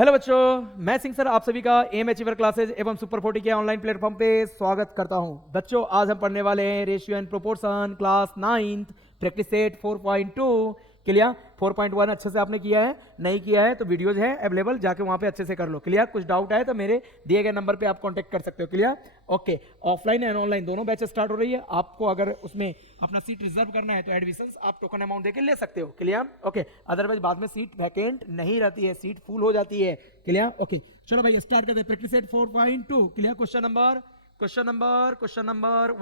Hello बच्चों, मैं Singh sir आप सभी का एम अचीवर क्लासेज एवं सुपर 40 के ऑनलाइन प्लेटफॉर्म पे स्वागत करता हूं। बच्चों, आज हम पढ़ने वाले हैं ratio and proportion class 9th practice set 4.2 clear. 4.1 अच्छे से आपने किया है, नहीं किया है तो वीडियोज है अवेलेबल, जाके वहां पे अच्छे से कर लो। क्लियर। कुछ डाउट है तो मेरे दिए गए नंबर पे आप कांटेक्ट कर सकते हो। Clear. Okay, offline and online दोनों बैच स्टार्ट हो रही है। आपको अगर उसमें अपना सीट रिजर्व करना है तो एडमिशंस आप टोकन अमाउंट देके ले सकते हो। क्लियर। ओके, अदरवाइज बाद में सीट वैकेंट नहीं रहती है, सीट फुल हो जाती है। क्लियर। ओके, चलो भाई स्टार्ट करते हैं। Practice set 4.2 clear. Question number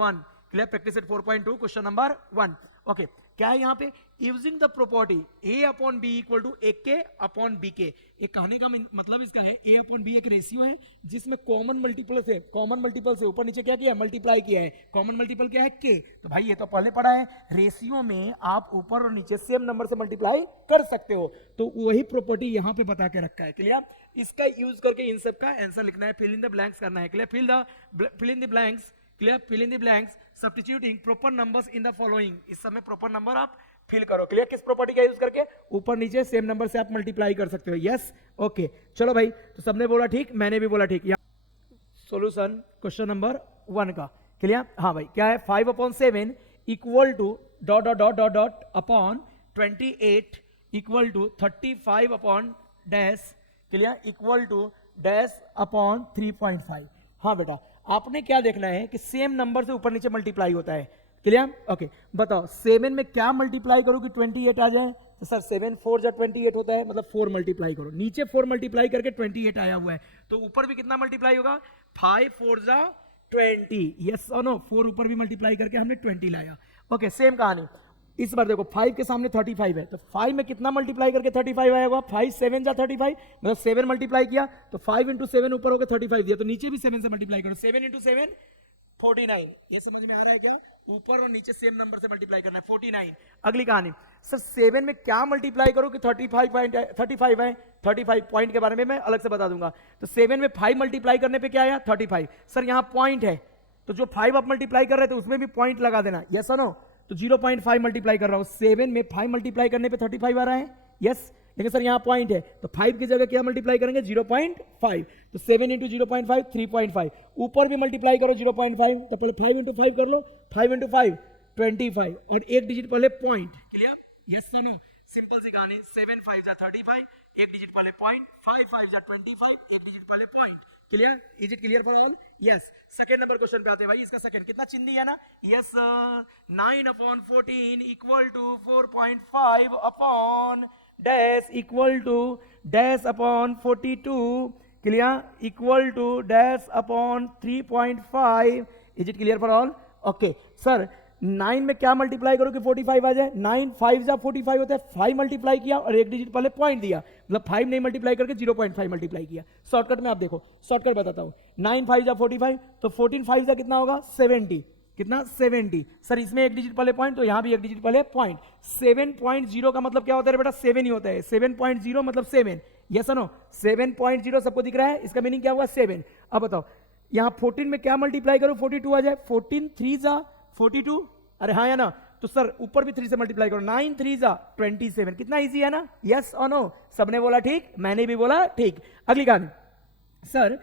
1 clear. Practice set 4.2 question number 1। Okay, क्या है यहाँ पे? Using the property a upon B equal to A के अपॉन बी के। एक कहने का मतलब इसका है a अपॉन बी एक रेशियो है जिसमें कॉमन मल्टीपल से ऊपर नीचे क्या किया है? मल्टीप्लाई किया है। कॉमन मल्टीपल क्या है? k। तो भाई ये तो पहले पढ़ा है, रेशियो में आप ऊपर और नीचे सेम नंबर से मल्टीप्लाई कर सकते हो, तो वही प्रॉपर्टी यहाँ पे बता के रखा है। क्लियर। इसका यूज करके इन सब का आंसर लिखना है, फिल इन द ब्लैंक्स करना है। Clear. Fill in the blanks. Clear. Fill in the blanks substituting proper numbers in the following. इस समय प्रॉपर नंबर आप फिल करो। क्लियर। किस प्रॉपर्टी का यूज करके? ऊपर नीचे सेम नंबर से आप मल्टीप्लाई कर सकते हो। यस। ओके, चलो भाई, तो सबने बोला ठीक, मैंने भी बोला ठीक। सॉल्यूशन क्वेश्चन नंबर 1 का। क्लियर। हाँ भाई, क्या है? 5/7 equal to dot dot dot dot dot upon 28 equal to 35 upon dash. Clear. Equal to dash upon 3.5। हाँ बेटा, आपने क्या देखना है कि सेम नंबर से ऊपर नीचे मल्टीप्लाई होता है। क्लियर। ओके, बताओ 7 में क्या मल्टीप्लाई करो कि 28 आ जाए? तो सर 7 4 जा 28 होता है, मतलब 4 मल्टीप्लाई करो। नीचे 4 मल्टीप्लाई करके 28 आया हुआ है, तो ऊपर भी कितना मल्टीप्लाई होगा? 5 4 जा 20। यस और नो? 4 ऊपर भी मल्टीप्लाई करके हमने 20 लाया। ओके, सेम कहानी इस बार देखो, 5 के सामने 35 है, तो 5 में कितना मल्टीप्लाई करके 35 आया होगा? 5 7 जा 35, मतलब 7 मल्टीप्लाई किया तो 5 इंटू 7 ऊपर होकर 35 दिया, तो नीचे भी 7 से मल्टीप्लाई करो। 7 इंटू 7 49। ये समझ में आ रहा है क्या? ऊपर और नीचे सेम नंबर से मल्टीप्लाई करना है। 49। अगली कहानी, सर 7 में क्या मल्टीप्लाई करो कि 35 है? 35 पॉइंट के बारे में मैं अलग से बता दूंगा। तो 7 में 5 मल्टीप्लाई करने पे क्या आया? 35। सर यहाँ पॉइंट है, तो जो 5 आप मल्टीप्लाई कर रहे थे उसमें भी पॉइंट लगा देना। यस और नो? तो 0.5 मल्टीप्लाई कर रहा हूं। 7 में 5 मल्टीप्लाई करने पे 35 आ रहा है। यस, लेकिन सर यहाँ पॉइंट है, तो 5 की जगह क्या मल्टीप्लाई करेंगे? 0.5। तो 7 इंटू 0.5 3.5। ऊपर भी मल्टीप्लाई करो 0.5, तो पहले 5 इंटू 5 कर लो। 5 इंटू 5 25, और एक डिजिट पहले point. Clear. Yes no? Simple सी कहानी। 7 5 जा 35, एक डिजिट पहले पॉइंट। 5 5 जा 25, एक डिजिट पहले point. Clear. Is it clear for all? Yes. Second number question पे आते हैं भाई। इसका सेकेंड कितना चिन्ह है ना? Yes, 9/14 equal to 4.5 upon dash equal to dash upon 42। Clear. Equal to dash upon 3.5। Is it clear for all? Okay sir, 9 में क्या मल्टीप्लाई करो कि 45 आ जाए? 9 5 जा 45 होता है। 5 मल्टीप्लाई किया और एक डिजिट पहले पॉइंट दिया, मतलब 5 नहीं मल्टीप्लाई करके 0.5 मल्टीप्लाई किया। शॉर्टकट में आप देखो, शॉर्टकट बताता हूं। 9 5 जा 45, तो 14 5 जा कितना होगा? 70। कितना? 70। सर इसमें एक डिजिट पहले पॉइंट, तो यहां भी एक डिजिट पहले पॉइंट। 7.0 का मतलब क्या होता है बेटा? 7 ही होता है। 7.0 मतलब 7। Yes no? 7.0 सबको दिख रहा है, इसका मीनिंग क्या हुआ? 7। अब बताओ यहां 14 में क्या मल्टीप्लाई करो? 42 आ जाए। 14 3 जा 42। अरे हाँ या ना? तो सर ऊपर भी 3 से मल्टीप्लाई करो। 9 3 जा 27। कितना इजी है ना? यस और नो? सबने बोला ठीक, मैंने भी बोला ठीक। अगली कहानी, सर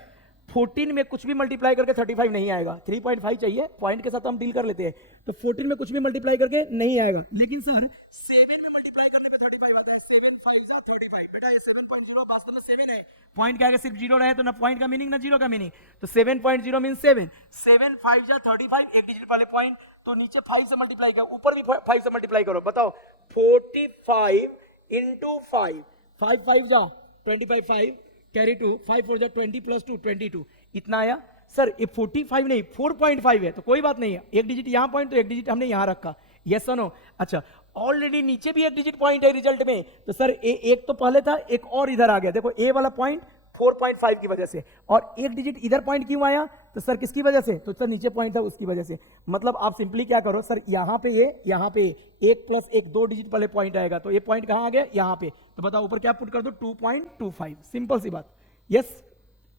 14 में कुछ भी मल्टीप्लाई करके 35 नहीं आएगा। 3.5 चाहिए, पॉइंट के साथ हम डील कर लेते हैं। तो 14 में कुछ भी मल्टीप्लाई करके नहीं आएगा, लेकिन सर 7 में मल्टीप्लाई करने पे 35 आता है। 7 5 जा 35। बेटा ये 7.0 वास्तव में 7 है। पॉइंट क्या है? सिर्फ जीरो रहे तो ना पॉइंट का मीनिंग ना जीरो का मीनिंग। तो 7.0 मीन 7। 7 5 जा 35, एक डिजिट पहले पॉइंट, तो नीचे 5 से मल्टीप्लाई किया, ऊपर भी 5 से मल्टीप्लाई करो। बताओ 45 इंटू 5, 5 5 जा 25, 5 कैरी 2, 5 4 जा 20 प्लस 2 22। इतना आया। सर ये 45 नहीं 4.5 है, तो कोई बात नहीं है, एक डिजिट यहां पॉइंट तो एक डिजिट हमने यहां रखा। Yes no? अच्छा, ऑलरेडी नीचे भी एक डिजिट पॉइंट है रिजल्ट में, तो सर एक तो पहले था, एक और इधर आ गया। देखो ए वाला पॉइंट 4.5 की वजह से, और एक डिजिट इधर पॉइंट क्यों आया? तो सर किसकी वजह से? तो सर नीचे पॉइंट था उसकी वजह से। मतलब आप सिंपली क्या करो सर, यहां पे ये, यहां पे 1 प्लस 1 2 डिजिट पहले पॉइंट आएगा, तो ये पॉइंट कहां आ गया? यहां पे। तो बताओ ऊपर क्या पुट कर दो? 2.25। सिंपल सी बात। यस,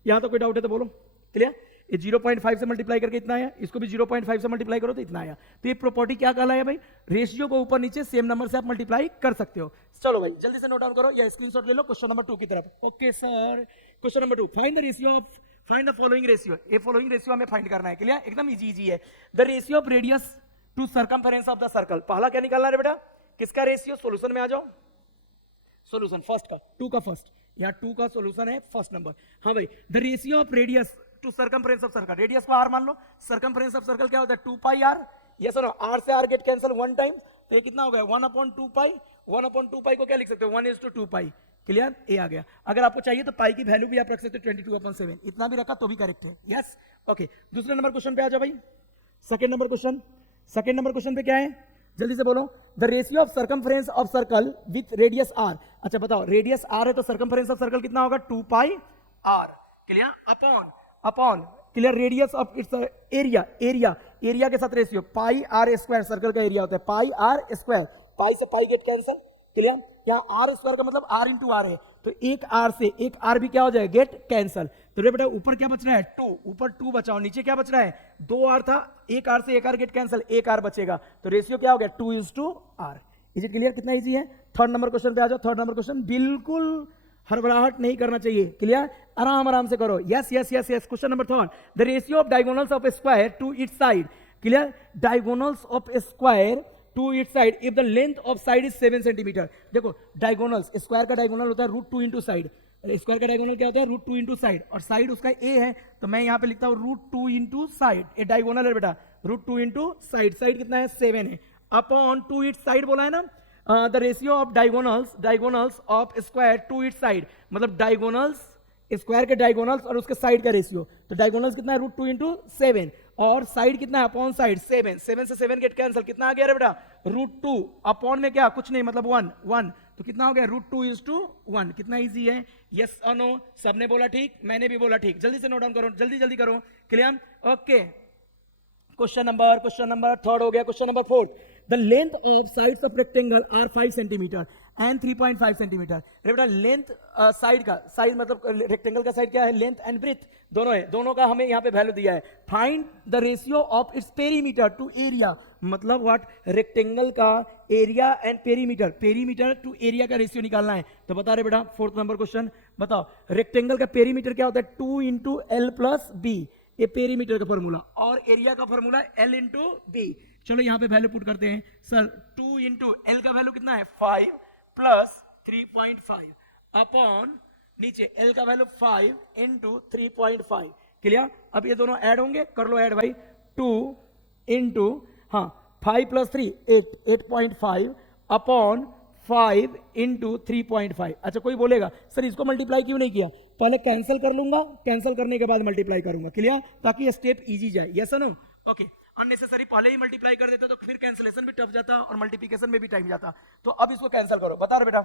यहां तो कोई डाउट है तो बोलो। क्लियर। ये 0.5 से मल्टीप्लाई करके इतना आया, इसको भी 0.5 से मल्टीप्लाई करो तो इतना आया। तो ये प्रॉपर्टी क्या कहलाया भाई, रेशियो को ऊपर नीचे सेम नंबर से आप मल्टीप्लाई कर सकते हो। चलो भाई जल्दी से नोट डाउन करो या स्क्रीनशॉट ले लो क्वेश्चन नंबर 2 की तरफ। Okay sir, question number 2, find the ratio of, find the following ratio. ये फॉलोइंग रेशियो हमें फाइंड करना है, क्लियर, एकदम इजी है। The ratio of radius to circumference of the circle. पहला क्या निकालना है बेटा, किसका रेशियो, सोल्यूशन में आ जाओ, सोल्यूशन फर्स्ट का, 2 का फर्स्ट, यहाँ 2 का सोल्यूशन है फर्स्ट नंबर। हाँ भाई, the ratio of radius to circumference of circle, radius को r मान लो, सर्कमफेरेंस ऑफ सर्कल क्या होता है 2 पाई r, ये सुनो r से r गेट कैंसिल 1 टाइम, तो ये कितना हो गया 1/2 पाई, 1/2 पाई को क्या लिख सकते हो 1:2 पाई, क्लियर, ए आ गया। अगर आपको चाहिए तो पाई की वैल्यू भी आप रख सकते हो 22/7, इतना भी रखा तो भी करेक्ट है, यस ओके। दूसरे नंबर क्वेश्चन पे आ जाओ भाई, second number question, second number question पे क्या है जल्दी से बोलो, the ratio of circumference of circle with radius r। अच्छा बताओ, रेडियस r है तो सर्कमफ्रेंस ऑफ सर्कल कितना होगा 2 पाई r, clear, upon clear radius of its area, area के साथ रेशियो पाई r स्क्वायर, सर्कल का एरिया होता है पाई r स्क्वायर, पाई से पाई गेट कैंसिल, क्लियर, यहाँ r स्क्वायर का मतलब r इंटू r है, तो एक r से एक r भी क्या हो जाएगा गेट कैंसिल। तो बेटा ऊपर क्या बच रहा है 2, ऊपर 2 बचाओ, नीचे क्या बच रहा है 2r था, एक r से एक r गेट कैंसिल, एक r बचेगा, तो रेशियो क्या हो गया 2:r। इज इट क्लियर, कितना इजी है। थर्ड नंबर क्वेश्चन पे आ जाओ, थर्ड नंबर क्वेश्चन बिल्कुल हड़बड़ाहट नहीं करना चाहिए, क्लियर, आराम से करो, yes yes yes yes. Question number third, the ratio of diagonals of a square to its side, clear, diagonals of a square to its side if the length of side is 7 centimetre. देखो diagonals, square का diagonal होता है √2 into side, square का diagonal क्या होता है √2 into side, और side उसका ए है, तो मैं यहाँ पे लिखता हूँ √2 इंटू साइड, ये डायगोनल है बेटा, √2 इंटू साइड, साइड कितना है 7 है, अपॉन टू इट्स साइड बोला है ना, the ratio of diagonals of square to its side, मतलब डायगोनल्स, स्क्वायर के डायगोनल्स और उसके साइड का रेशियो, तो डायगोनल्स कितना है √2 इंटू 7, और साइड कितना है अपॉन साइड 7, 7 से 7 गेट कैंसिल, कितना आ गया रे बेटा √2, अपॉन में क्या कुछ नहीं मतलब 1, तो कितना हो गया √2:1, कितना इजी है, यस और नो, सबने बोला ठीक, मैंने भी बोला ठीक, जल्दी से नोट डाउन करो, जल्दी करो, clear, okay. Question number third हो गया। Question number fourth, the length of sides of rectangle are 5 centimetre and 3.5 centimetre. बेटा लेंथ साइड का, साइड मतलब रेक्टेंगल का साइड क्या है, लेंथ एंड ब्रेथ दोनों है, दोनों का हमें यहाँ पे वैल्यू दिया है। Find the ratio of its perimeter to area, मतलब व्हाट, रेक्टेंगल का area and perimeter to area का रेशियो निकालना है। तो बता रहे बेटा फोर्थ नंबर क्वेश्चन, बताओ रेक्टेंगल का पेरीमीटर क्या होता है 2 इंटू एल प्लस बी, ये पेरीमीटर का फॉर्मूला, और एरिया का फॉर्मूला एल इंटू बी। चलो यहाँ पे वैल्यू पुट करते हैं सर, 2 इंटू एल का वैल्यू कितना है 5 प्लस 3.5 अपॉन नीचे एल का वैल्यू 5 इंटू 3.5, क्लियर। अब ये दोनों ऐड होंगे, कर लो ऐड भाई, 2 इंटू 5 प्लस 3 8.5 अपॉन 5 इंटू 3.5। अच्छा कोई बोलेगा सर इसको मल्टीप्लाई क्यों नहीं किया, पहले कैंसिल कर लूंगा, कैंसिल करने के बाद मल्टीप्लाई करूंगा, क्लियर, ताकि ये स्टेप इजी जाए, यस नो, ओके। अननेसेसरी पहले ही मल्टीप्लाई कर देते तो फिर कैंसिलेशन भी टफ जाता और मल्टीप्लिकेशन में भी टाइम जाता। तो अब इसको कैंसिल करो, बता रहे बेटा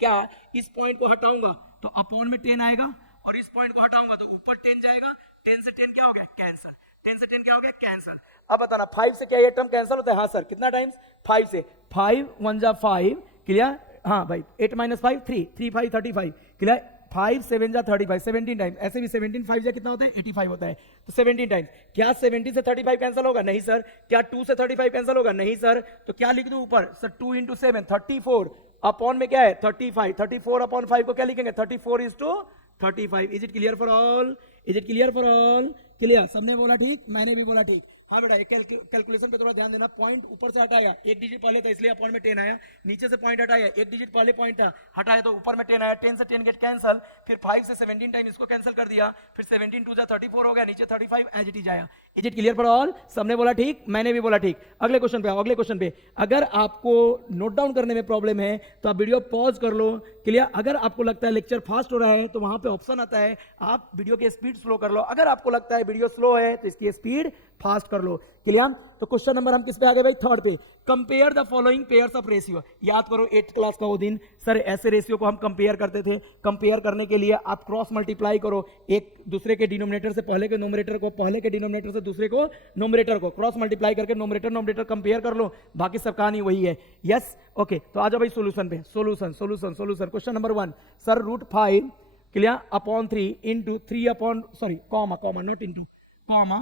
क्या, इस पॉइंट को हटाऊंगा तो अपॉन में 10 आएगा, और इस पॉइंट को हटाऊंगा तो ऊपर 10 जाएगा, 10 से 10 क्या हो गया कैंसिल, 10 से 10 क्या हो गया कैंसिल। अब बताना 5 से क्या ये टर्म कैंसिल होता है, हाँ सर, कितना टाइम्स 5 से, 5 1 जा 5, क्लियर, हाँ भाई 8 - 5 3, 3 5 35, क्लियर, 5 7 जा 35, 17 टाइम्स, ऐसे भी 17 5 जा कितना होता है 85 होता है, तो 17 टाइम्स। क्या 70 से 35 कैंसिल होगा, नहीं सर। क्या 2 से 35 कैंसिल होगा, नहीं सर। तो क्या लिख दूं ऊपर सर 2 इंटू 7 34, अपॉन में क्या है 35, 34 अपॉन 5 को क्या लिखेंगे 34:35। Is it clear for all, is it clear for all, clear, सबने बोला ठीक, मैंने भी बोला ठीक। हाँ बेटा कैलकुलेशन पे थोड़ा ध्यान देना, पॉइंट ऊपर से हटाया, एक डिजिट पहले था इसलिए अपॉन में 10 आया, नीचे से पॉइंट हटाया, एक डिजिट पहले पॉइंट था हटाया तो ऊपर में 10 आया, 10 से 10 गेट कैंसिल, फिर 5 से 17 टाइम इसको कैंसिल कर दिया, फिर 17 2 जा 34 हो गया, नीचे 35 एज इट इज आया। Is it clear for all, सबने बोला ठीक, मैंने भी बोला ठीक। अगले क्वेश्चन पे आओ, अगले क्वेश्चन पे अगर आपको नोट डाउन करने में प्रॉब्लम है तो आप वीडियो पॉज कर लो, क्लियर। अगर आपको लगता है लेक्चर फास्ट हो रहा है तो वहां पे ऑप्शन आता है आप वीडियो की स्पीड स्लो कर लो, अगर आपको लगता है वीडियो स्लो है तो इसकी स्पीड फास्ट कर लो, क्लियर। तो क्वेश्चन नंबर हम किस पे आ गए भाई, थर्ड पे। Compare the following pairs of ratio. याद करो 8th क्लास का वो दिन, सर ऐसे रेशियो को हम कंपेयर करते थे। कंपेयर करने के लिए आप क्रॉस मल्टीप्लाई करो, एक दूसरे के डिनोमिनेटर से पहले के नोमरेटर को, पहले के डिनोमिनेटर से दूसरे को नोमरेटर को क्रॉस मल्टीप्लाई करके नोमरेटर कंपेयर कर लो, बाकी सब कहानी वही है, यस ओके। तो आ जाओ भाई सोल्यूशन पे, solution. Question number 1 sir √5, clear, upon 3 into 3 upon sorry comma comma not into comma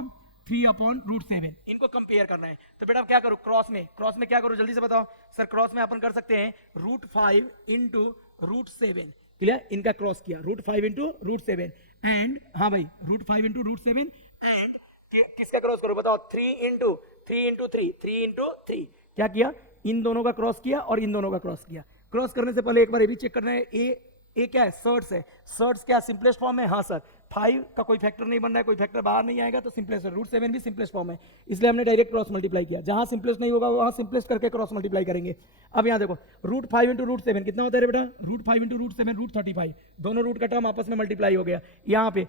3 upon root 7, इनको कंपेयर करना है। तो बेटा क्या करूं, क्रॉस में क्या करूं, जल्दी से बताओ सर। क्रॉस में अपन कर सकते हैं रूट 5 इंटू रूट 7, क्लियर, इनका क्रॉस किया रूट 5 इंटू रूट 7 एंड हाँ भाई रूट 5 इंटू रूट 7 एंड किसका क्रॉस करो बताओ, 3 इंटू 3 इंटू 3 क्या किया, इन दोनों का क्रॉस किया और इन दोनों का क्रॉस किया। क्रॉस करने से पहले एक बार ये भी चेक करना है, ए क्या है, सर्ट्स है। सर्ट्स क्या सिंपलेस्ट फॉर्म है, हाँ सर। 5 का कोई फैक्टर नहीं बन रहा है, कोई फैक्टर बाहर नहीं आएगा तो सिंपलेस्ट है। रूट 7 भी सिंपलेस्ट फॉर्म है, इसलिए हमने डायरेक्ट क्रॉस मल्टीप्लाई किया। जहां सिंपलेस्ट नहीं होगा वहां सिंपलेस्ट करके क्रॉस मल्टीप्लाई करेंगे। अब यहाँ देखो रूट 5 इंटू रूट 7 कितना होता है बेटा, रूट 5 इंटू रूट 7 रूट 35, दोनों रूट का टर्म आपस में मल्टीप्लाई हो गया। यहाँ पे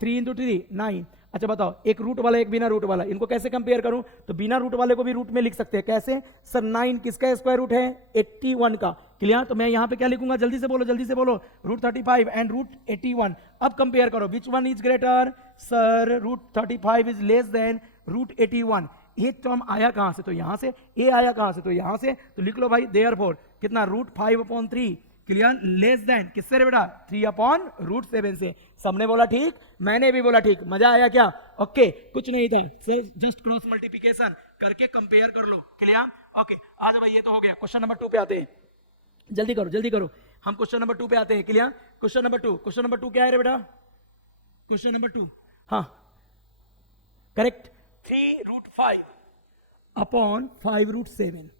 3 इंटू 3 9। अच्छा बताओ, एक रूट वाला एक बिना रूट वाला, इनको कैसे कंपेयर करूं, तो बिना रूट वाले को भी रूट में लिख सकते हैं। कैसे सर, 9 किसका स्क्वायर रूट है, 81 का, क्लियर। तो मैं यहां पे क्या लिखूंगा, जल्दी से बोलो, रूट 35 एंड रूट 81। अब कंपेयर करो, which one is greater, sir root 35 is less than root 81। ये टर्म आया कहां से, तो यहां से। ए आया कहां से, तो यहां से। तो लिख लो भाई देयरफॉर कितना, रूट 5/3, क्लियर, लेस देन किससे रे बेटा, 3/√7 से। सबने बोला ठीक, मैंने भी बोला ठीक, मजा आया क्या, ओके। कुछ नहीं था सर, जस्ट क्रॉस मल्टीप्लिकेशन करके कंपेयर कर लो, क्लियर, ओके। आ जाओ भाई, ये तो हो गया। क्वेश्चन नंबर 2 पे आते हैं, जल्दी करो। हम क्वेश्चन नंबर 2 पे आते हैं, क्लियर। क्वेश्चन नंबर 2 क्या है रे बेटा, क्वेश्चन नंबर 2, हाँ करेक्ट, 3√5/5√7,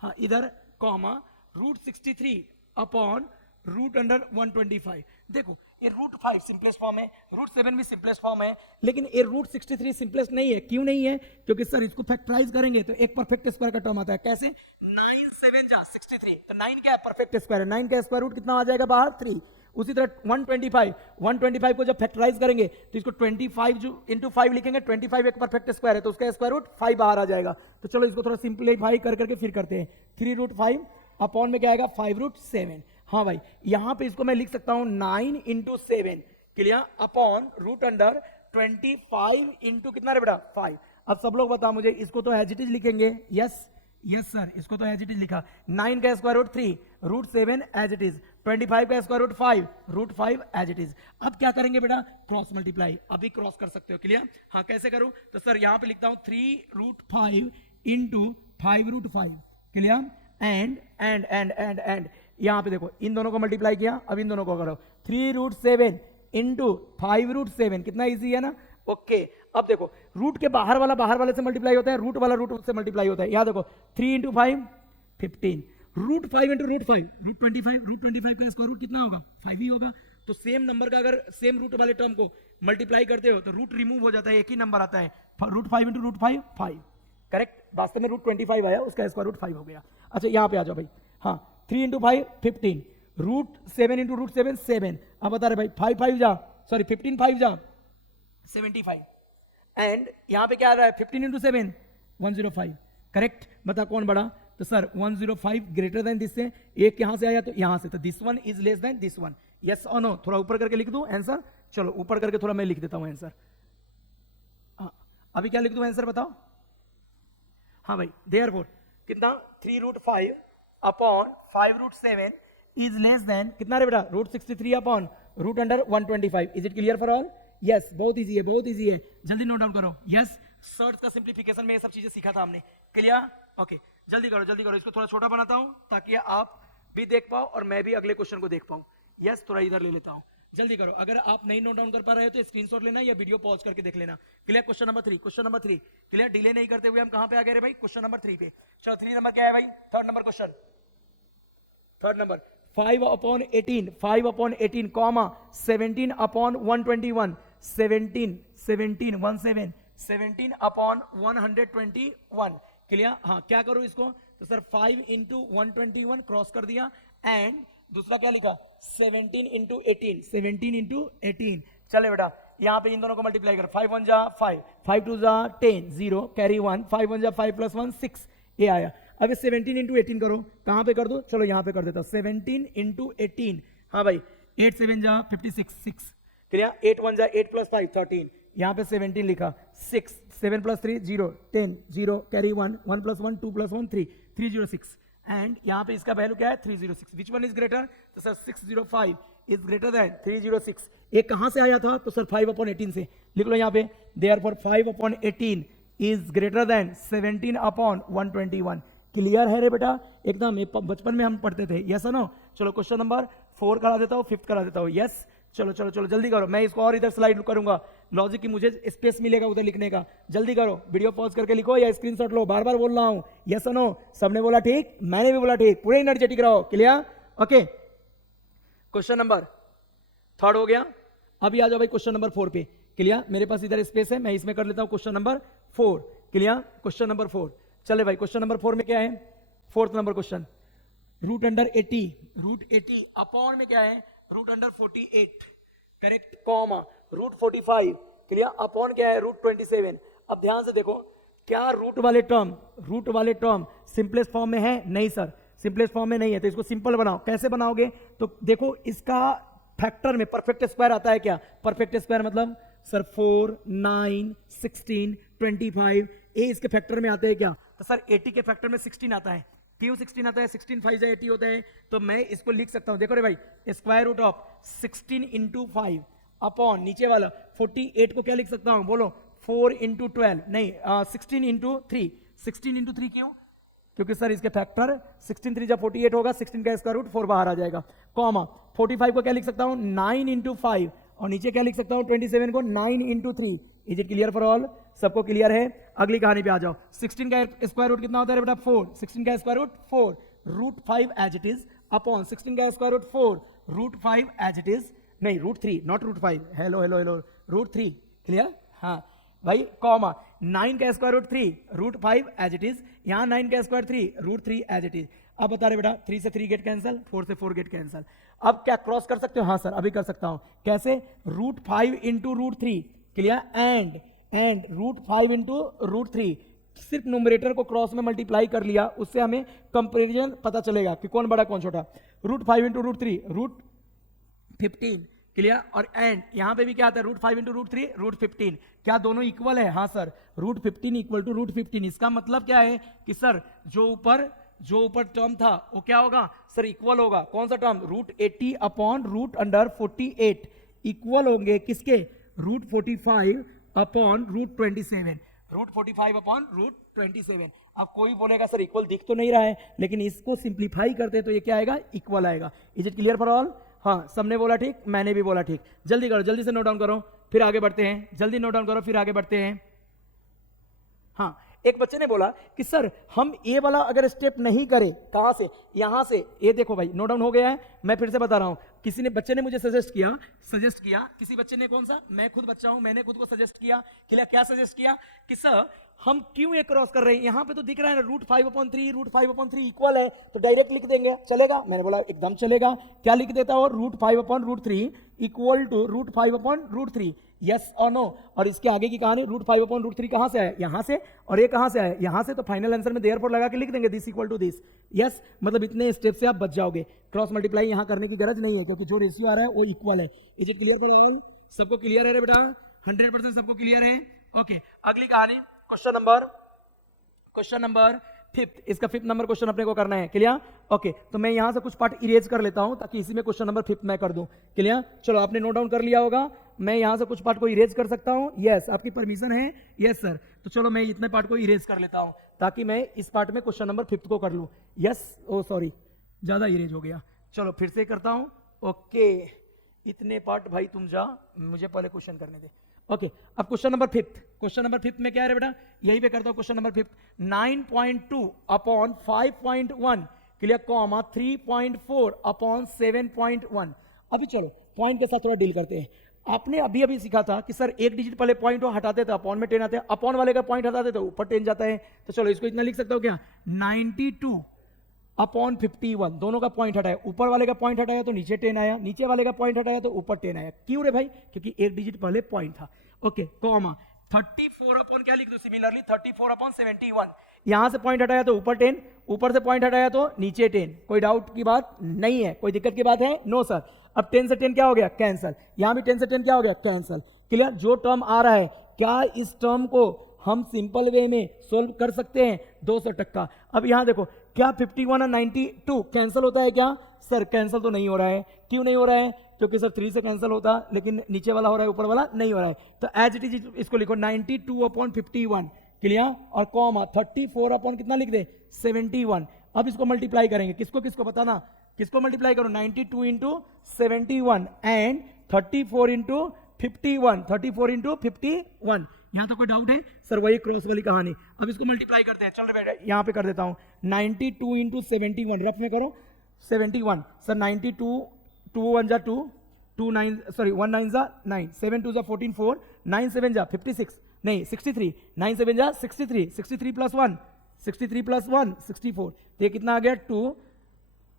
हाँ इधर कॉमा √63 अपॉन √125। देखो ये √5 सिंपलेस्ट फॉर्म है, √7 भी सिंपलेस्ट फॉर्म है, लेकिन ये √63 सिंपलेस्ट नहीं है। क्यों नहीं है, क्योंकि सर इसको फैक्टराइज करेंगे तो एक परफेक्ट स्क्वायर का टर्म आता है। कैसे, 9 7 जा 63, तो 9 क्या है, परफेक्ट स्क्वायर है। 9 का स्क्वायर रूट कितना आ जाएगा बाहर, 3। उसी तरह 125 को जब फैक्टराइज करेंगे तो इसको 25 जो इंटू 5 लिखेंगे, 25 एक परफेक्ट स्क्वायर है तो उसका स्क्वायर रूट 5 बाहर आ जाएगा। तो चलो इसको थोड़ा सिंप्लीफाई करके फिर करते हैं। 3√5 अपॉन में क्या आएगा, 5√7। हाँ भाई, यहां पे इसको मैं लिख सकता हूं 9 इंटू 7, क्लियर, अपॉन √25 इंटू कितना रे बेटा, 5। अब सब लोग बताओ मुझे, इसको तो एज इट इज लिखेंगे, यस सर, इसको तो एज इट इज लिखा। 9 का square root 3, √7 as it is, 25 का square root 5, √5 as it is. अब क्या करेंगे बेटा, क्रॉस मल्टीप्लाई, अभी क्रॉस कर सकते हो, क्लियर। हाँ कैसे करूं, तो सर यहां पे लिखता हूं 3√5 इंटू 5√5, क्लियर, एंड यहां पे देखो इन दोनों को मल्टीप्लाई किया, अब इन दोनों को करो 3√7 इंटू 5√7, कितना इजी है ना, ओके। अब देखो रूट के बाहर वाले से मल्टीप्लाई होता है, रूट वाला रूट से मल्टीप्लाई होता है। यहां देखो 3 इंटू 5 15, √5 इंटू √5 √25 का स्क्वायर रूट कितना होगा, 5 ही होगा। तो सेम नंबर का अगर सेम रूट वाले टर्म को मल्टीप्लाई करते हो तो रूट रिमूव हो जाता है, एक ही नंबर आता है। √5 इंटू √5 5, करेक्ट। वास्तव में √25 आया, उसका स्क्वायर रूट 5 हो गया। अच्छा यहां पे आ जाओ भाई, हाँ 3 इंटू 5 15, √7 इंटू √7 7। अब बता रहे भाई 15 5 जा 75, एंड यहां पे क्या आ रहा है, 15 इंटू 7 105, करेक्ट। बता कौन बड़ा, तो सर 105 ग्रेटर देन दिस से, एक यहां से आया तो यहां से, तो this one is less then this one, yes और नो। थोड़ा ऊपर करके लिख दूं आंसर, चलो ऊपर करके थोड़ा मैं लिख देता हूं आंसर। हाँ अभी क्या लिख दूं आंसर बताओ, हाँ भाई देयरफॉर कितना, 3√5 अपॉन 5√7 इज लेस देन कितना रे बेटा, √63 upon √125। Is it clear for all, yes, बहुत इजी है, जल्दी नोट डाउन करो। यस, सर्च का सिंप्लीफिकेशन में ये सब चीजें सीखा था हमने, क्लियर, ओके। जल्दी करो, इसको थोड़ा छोटा बनाता हूं ताकि आप भी देख पाओ और मैं भी अगले क्वेश्चन को देख पाऊं। यस, थोड़ा इधर ले लेता हूं, जल्दी करो। अगर आप नहीं नोट डाउन कर पा रहे हो तो स्क्रीनशॉट लेना या वीडियो पॉज करके देख लेना, clear. Question number 3, clear, delay नहीं करते हुए हम कहां पे आ गए रे भाई, क्वेश्चन नंबर 3 पे। चलो 3 नंबर क्या है भाई, third number question, 5/18 comma 17/121, 17/121, clear. हाँ क्या करूं इसको, तो सर 5 इंटू 121 क्रॉस कर दिया, एंड दूसरा क्या लिखा 17 इंटू 18। चले बेटा यहां पे इन दोनों को मल्टीप्लाई कर, 5 1 जा 5, 5 2 जा 10, 0 कैरी 1, 5 1 जा 5 + 1 6, ये आया। अब 17 इंटू 18 करो, कहां पे कर दो, चलो यहां पे कर देता हूं 17 इंटू 18, हाँ भाई 8 7 जा 56 6, क्लियर। 8 1 जा 8 + 5 13, यहां पे 17 लिखा, 6 7 + 3 0 10 0 कैरी 1 1 + 1 2 + 1 3 306, एंड यहां पे इसका वैल्यू क्या है 306। विच वन इज ग्रेटर, तो सर 605 इज ग्रेटर देन 306। ये कहां से आया था? तो सर 5/18 से। लिख लो यहाँ पे, therefore 5/18 is greater than 17/121। Clear है रे बेटा? एकदम बचपन में हम पढ़ते थे। यस और नो? चलो क्वेश्चन नंबर 4 करा देता हूँ, 5th करा देता हूँ। यस, चलो चलो चलो जल्दी करो, मैं इसको और इधर स्लाइड करूंगा, लॉजिक की मुझे स्पेस मिलेगा उधर लिखने का। जल्दी करो, वीडियो पॉज करके लिखो या स्क्रीनशॉट लो, बार बार बोल रहा हूं। यस और नो? सबने बोला ठीक, मैंने भी बोला ठीक, पूरे एनर्जेटिक रहो। क्लियर? ओके, क्वेश्चन नंबर 3 हो गया। अभी आ जाओ भाई क्वेश्चन नंबर 4 पे। क्लियर? मेरे पास इधर स्पेस है, मैं इसमें कर लेता हूं question number 4। Clear? Question number 4 चले भाई। क्वेश्चन नंबर 4 में क्या है? 4th number question, root under 80 upon में क्या है? Root under 48, correct, comma root 45। Clear? Upon क्या है? रूट 27। अब ध्यान से देखो, क्या रूट वाले टर्म सिंपलेस्ट फॉर्म में है? नहीं सर, सिंपलेस्ट फॉर्म में नहीं है। तो इसको सिंपल बनाओ। कैसे बनाओगे? तो देखो, इसका फैक्टर में परफेक्ट स्क्वायर आता है क्या? परफेक्ट स्क्वायर मतलब सर 4, 9, 16, 25, ये इसके फैक्टर में आते हैं क्या? तो सर 80 के फैक्टर में 16 आता है। क्यों 16 आता है? 16 5 80 होता है। तो मैं इसको लिख सकता हूं, देखो रे भाई, square root of 16 into 5 upon नीचे वाला 48 को क्या लिख सकता हूं? बोलो, 4 इंटू 12 नहीं, 16 इंटू 3। 16 इंटू 3 क्यों? क्योंकि सर इसके फैक्टर 16 3 जब 48 होगा, 16 का स्क्वायर रूट 4 बाहर आ जाएगा। कॉमा 45 को क्या लिख सकता हूं? 9 इंटू 5, और नीचे क्या लिख सकता हूं? 27 को 9 into 3। Is it clear for all? सबको क्लियर है? अगली कहानी पे आ जाओ। 16 का स्क्वायर रूट कितना होता है बेटा? 4। 16 का square root 4, root 5 as it is upon 16 का square root 4, root 5 as it is, नहीं root 3, not root 5, hello hello hello, root 3। Clear? हाँ भाई, कॉमा 9 का square root 3, root 5 as it is, यहाँ 9 का square 3, root 3 as it is. अब बता रहे बेटा, 3 से 3 गेट कैंसल, 4 से 4 गेट कैंसल। अब क्या क्रॉस कर सकते हो? हाँ सर, अभी कर सकता हूं। कैसे? Root 5 into root 3। Clear? And root 5 into root 3, सिर्फ न्यूमरेटर को क्रॉस में मल्टीप्लाई कर लिया, उससे हमें कंपेरिजन पता चलेगा कि कौन बड़ा कौन छोटा। Root 5 into root 3, root 15। Clear? और एंड यहां पे भी क्या आता है? Root 5 into root 3, root 15। क्या दोनों इक्वल है? हाँ सर, रूट 15 इक्वल टू रूट 15। इसका मतलब क्या है कि सर जो ऊपर टर्म था वो क्या होगा? सर इक्वल होगा। कौन सा term? Root 80 upon root under 48 equal होंगे किसके? Root 45 upon root 27। Root 45 upon root 27। अब कोई बोलेगा सर इक्वल दिख तो नहीं रहा है, लेकिन इसको सिंप्लीफाई करते तो ये क्या आएगा? इक्वल आएगा। Is it clear for all? हाँ, सबने बोला ठीक, मैंने भी बोला ठीक। जल्दी करो, जल्दी से नोट डाउन करो, फिर आगे बढ़ते हैं। जल्दी नोट डाउन करो, फिर आगे बढ़ते हैं। हाँ, एक बच्चे ने बोला कि सर हम ये वाला अगर स्टेप नहीं करें, कहां से? यहां से। ये देखो भाई, नोट डाउन हो गया है, मैं फिर से बता रहा हूं। बच्चे ने मुझे सजेस्ट किया, किसी बच्चे ने, कौन सा? मैं खुद बच्चा हूं, मैंने खुद को सजेस्ट किया। क्या सजेस्ट किया कि सर हम क्यों ये क्रॉस कर रहे हैं? यहां पे तो दिख रहा है ना रूट 5/3, रूट 5/3 इक्वल है, तो डायरेक्ट लिख देंगे, चलेगा? मैंने बोला एकदम चलेगा। क्या लिख देता हो? Root 5/3 equal to root 5/3। Yes और नो? और इसके आगे की कहानी, रूट 5/3 कहां से आया? यहां से। और ये कहां से आया? यहां से। तो फाइनल आंसर में देयरफॉर लगा के लिख देंगे this equal to this. Yes, मतलब इतने स्टेप से आप बच जाओगे। क्रॉस मल्टीप्लाई यहां करने की गरज नहीं है, क्योंकि जो रेशियो आ रहा है वो इक्वल है। Is it clear for all? सबको क्लियर है रे बेटा? 100% सबको क्लियर है? ओके, अगली कहानी, क्वेश्चन नंबर 5th। इसका 5th नंबर क्वेश्चन अपने को करना है। क्लियर? ओके, तो मैं यहां से कुछ पार्ट इरेज कर लेता हूं ताकि इसी में क्वेश्चन नंबर 5th मैं कर दूं। क्लियर? चलो, आपने नोट डाउन कर लिया होगा, मैं यहां से कुछ पार्ट को इरेज कर सकता हूं। यस, आपकी परमिशन है? Yes sir. तो चलो मैं इतने पार्ट को इरेज कर लेता हूं ताकि मैं इस पार्ट में क्वेश्चन नंबर 5th को कर लूं। यस, ओ सॉरी, ज्यादा इरेज हो गया। चलो फिर से करता हूं। ओके, इतने पार्ट भाई तुम जा, मुझे पहले क्वेश्चन करने दे। ओके, अब क्वेश्चन नंबर 5th में क्या है बेटा? यही पे करता हूं question number 5th। 9.2 upon 5.1, clear, comma 3.4 upon 7.1। अभी चलो पॉइंट के साथ थोड़ा डील करते हैं। आपने अभी सीखा था कि सर एक डिजिट पहले पॉइंट हो हटाते थे, अपॉन में 10 आते हैं, अपॉन वाले का पॉइंट हटाते थे ऊपर 10 जाता है। तो चलो इसको इतना लिख सकता हो क्या? 92 अपॉन 51, दोनों का पॉइंट हटाया, ऊपर वाले का पॉइंट हटाया तो नीचे 10 आया, नीचे वाले का पॉइंट हटाया तो ऊपर 10 आया। क्यों रे भाई? क्योंकि एक डिजिट पहले पॉइंट था। ओके, कॉमा 34 अपॉन क्या लिख दूं? सिमिलरली 34 अपॉन 71, यहां से पॉइंट हटाया तो ऊपर 10, ऊपर से पॉइंट हटाया तो नीचे 10। कोई डाउट की बात नहीं है? कोई दिक्कत की बात है? No sir. अब 10 से 10 क्या हो गया? कैंसल। यहां भी 10 से 10 क्या हो गया? कैंसल। क्लियर? जो टर्म आ रहा है, क्या इस टर्म को हम सिंपल वे में सोल्व कर सकते हैं? 200 टक्का। अब यहां देखो, क्या 51 और 92 कैंसिल होता है क्या? सर कैंसिल तो नहीं हो रहा है। क्यों नहीं हो रहा है? क्योंकि सर 3 से कैंसिल होता, लेकिन नीचे वाला हो रहा है, ऊपर वाला नहीं हो रहा है। तो एज इट इज इसको लिखो 92 अपॉन 51, क्लियर, और कॉमा 34 अपॉन कितना लिख दे? 71। अब इसको मल्टीप्लाई करेंगे, किसको किसको बताना, किसको मल्टीप्लाई करो? 92 इंटू 71 एंड 34 इंटू 51, 34 इंटू 51। यहां तो कोई डाउट है? सर वही क्रॉस वाली कहानी। अब इसको मल्टीप्लाई करते हैं, चल बेटा यहां पे कर देता हूं 92 इंटू 71, रफ में करो 71। सर 92 2 1 जा 2 2 9 सॉरी 1 9 जा 9 7 2 जा 14 4 9 7 जा 56 नहीं 63 9 7 जा 63 63 प्लस 1 63 प्लस 1 64। ये कितना आ गया? 2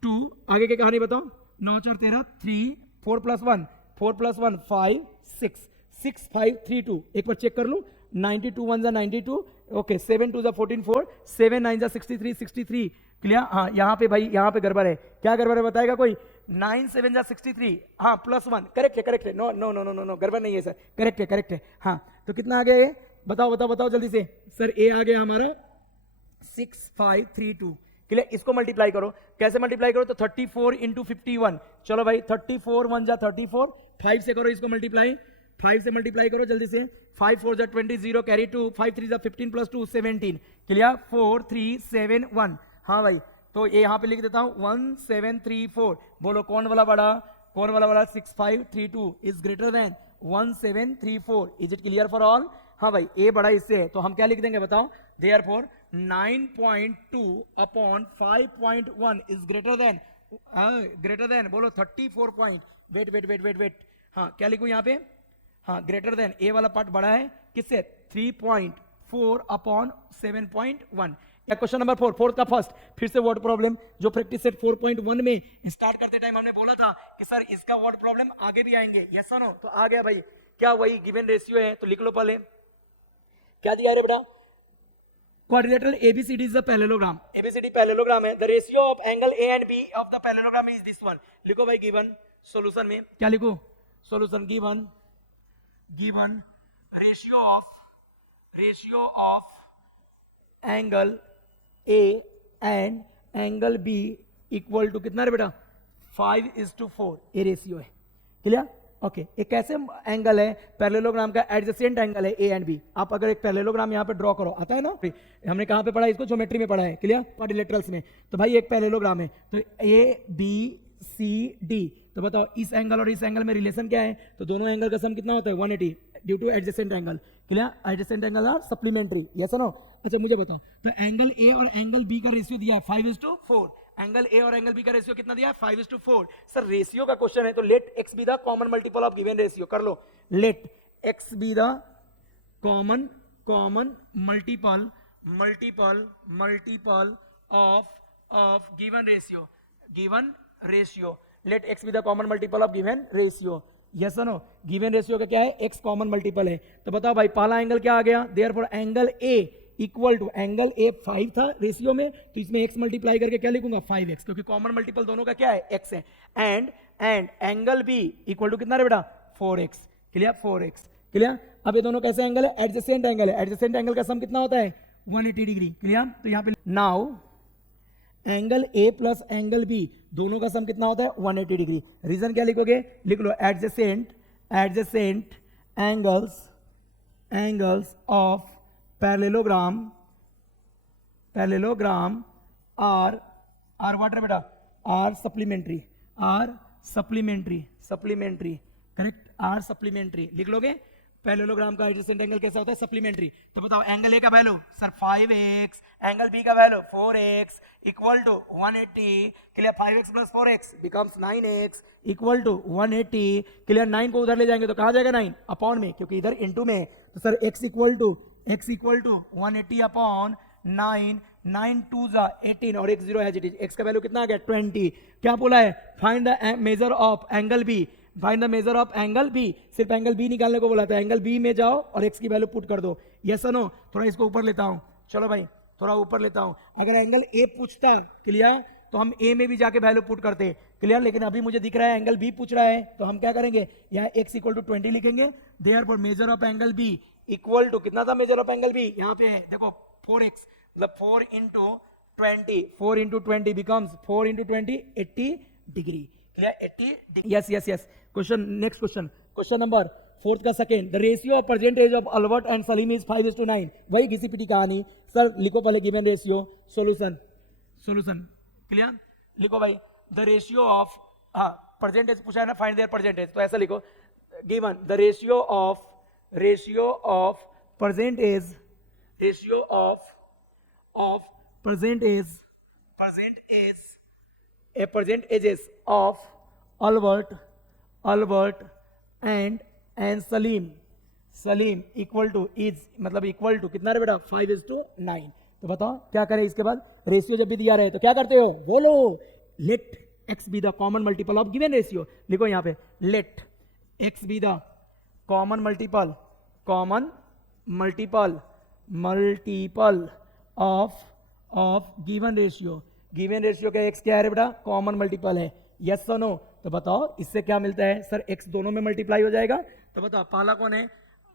2। आगे की कहानी बताओ। 9 4 13 3 4 प्लस 1 4 प्लस 1 5 6 6 5 3 2। एक बार चेक कर लूं। 92 1 जा 92, ओके 7 2 जा 14 4 7 9 जा 63 63, क्लियर। हाँ यहाँ पे भाई, यहाँ पे गड़बड़ है। क्या गड़बड़ है बताएगा कोई? 9 7 जा 63, हाँ प्लस 1, करेक्ट है। No no no no no गड़बड़ नहीं है सर, करेक्ट है। हाँ तो कितना आ गया ये? बताओ बताओ बताओ जल्दी से। सर ए आ गया हमारा 6532, क्लियर। इसको मल्टीप्लाई करो, कैसे मल्टीप्लाई करो? तो 34 इंटू 51। चलो भाई 34 1 जा 34, 5 से करो इसको मल्टीप्लाई, 5 से मल्टीप्लाई करो जल्दी से। 5 4 जा 20 0 कैरी 2, 5 3 जा 15 प्लस 2 17, क्लियर। 4 3 7 1। हाँ भाई तो ये यहाँ पे लिख देता हूँ 1734। बोलो कौन वाला बड़ा? कौन वाला बड़ा? 6532 is greater than 1734। Is it clear for all? हाँ भाई ए बड़ा इससे है, तो हम क्या लिख देंगे बताओ? Therefore 9.2 upon 5.1 is greater than बोलो 34 पॉइंट। वेट हाँ क्या लिखूं यहाँ पे? हाँ ग्रेटर देन, ए वाला पार्ट बड़ा है किससे? 3.4 अपॉन 7.1। क्वेश्चन नंबर 4, फोर्थ का फर्स्ट, फिर से वर्ड प्रॉब्लम जो प्रैक्टिस सेट 4.1 में स्टार्ट करते टाइम हमने बोला था कि सर इसका वर्ड प्रॉब्लम आगे भी आएंगे, यस और नो? तो आ गया भाई। क्या वही गिवन रेशियो है? तो लिख लो पहले। क्या दिया रे बेटा? Quadrilateral ABCD is the parallelogram. ABCD parallelogram है। The ratio of angle A and B of the parallelogram is this one. लिखो भाई गिवन। सॉल्यूशन में क्या लिखो? Solution given ratio of angle A and angle B equal to कितना रे बेटा? 5:4। ये रेशियो है, क्लियर। ओके एक कैसे एंगल है? पैरेललोग्राम का एडजेसेंट एंगल है A एंड B। आप अगर एक पैरेललोग्राम यहाँ पे ड्रॉ करो, आता है ना? हमने कहाँ पे पढ़ा है इसको? ज्योमेट्री में पढ़ा है, क्लियर, क्वाड्रिलेटरल्स में। तो भाई एक पैरेललोग्राम है, तो ABCD, तो बताओ इस एंगल और इस एंगल में रिलेशन क्या है? तो दोनों एंगल का सम कितना होता है? 180 due to adjacent angle, clear. Adjacent angle are supplementary, yes और नो? अच्छा मुझे बताओ, तो एंगल A और एंगल B का रेशियो दिया है 5:4। एंगल ए और एंगल बी का रेशियो कितना दिया है? 5:4। सर रेशियो का क्वेश्चन है, तो let X be the common multiple of given ratio. कर लो, let X be the common multiple of given ratio. Let X be the common multiple of given ratio, yes और no? Given ratio का क्या है? X common multiple है। तो बताओ भाई पहला एंगल क्या आ गया? Therefore angle A equal to, angle A 5 था रेशियो में, तो इसमें x मल्टीप्लाई करके क्या लिखूंगा? 5x, क्योंकि कॉमन मल्टीपल दोनों का क्या है? x है। And angle b equal to कितना रे बेटा? 4x, clear, 4x, clear. अब ये दोनों कैसे एंगल है? एडजेसेंट एंगल है। एडजेसेंट एंगल का सम कितना होता है? 180 डिग्री, क्लियर। तो यहाँ पे now angle a plus angle b दोनों का सम कितना होता है? 180 डिग्री। रीजन क्या लिखोगे? लिख लो adjacent angles of parallelogram are what है बेटा? Are supplementary, correct, are supplementary लिख लोगे। पैरेललोग्राम का एडजेसेंट एंगल कैसा होता है? सप्लीमेंट्री। तो बताओ एंगल ए का value sir 5x, angle B का value 4x equal to 180, clear. 5x plus 4x becomes 9x equal to 180, clear. 9 को उधर ले जाएंगे तो कहाँ जाएगा 9? अपॉन में, क्योंकि इधर इनटू में। तो sir x equal to 180 upon 9, 9 2 जा 18 और एक 0 है, x का वैल्यू कितना आ गया? 20। क्या बोला है? Find the measure of angle B, find the measure of angle B. सिर्फ एंगल बी निकालने को बोला था। एंगल बी में जाओ और x की वैल्यू पुट कर दो, यस और नो? थोड़ा इसको ऊपर लेता हूं, चलो भाई थोड़ा ऊपर लेता हूं। अगर एंगल ए पूछता, क्लियर, तो हम ए में भी जाके वैल्यू पुट करते, क्लियर। लेकिन अभी मुझे दिख रहा है एंगल बी पूछ रहा है, तो हम क्या करेंगे? यहाँ x इक्वल टू 20 लिखेंगे। Therefore measure of angle B equal to कितना था? मेजर ऑफ एंगल बी यहाँ पे है देखो 4x, मतलब 4 into 20, 4 into 20 becomes 4 into 20 80 degree. Clear? 80 degree. Yes. Question, next question. Question number 4th का second. The ratio of percentage of Albert and Salim is 5:9. वही घिसी पिटी कहानी. सर लिखो पहले गिवन रेशियो. Solution clear. लिखो भाई द रेशियो ऑफ, हाँ percentage पूछा है ना, फाइंड देयर परसेंटेज, तो ऐसा लिखो given the ratio of percentage percentages of Albert and Salim equal to कितना रे बेटा 5:9. तो बताओ क्या करें इसके बाद. रेशियो जब भी दिया रहे तो क्या करते हो बोलो. Let x be the common multiple of given ratio. लिखो यहाँ पे let x be the common multiple of given ratio. Given ratio का x क्या है बेटा, कॉमन मल्टीपल है. यस और नो. तो बताओ इससे क्या मिलता है सर, x दोनों में मल्टीप्लाई हो जाएगा. तो बताओ पहला कौन है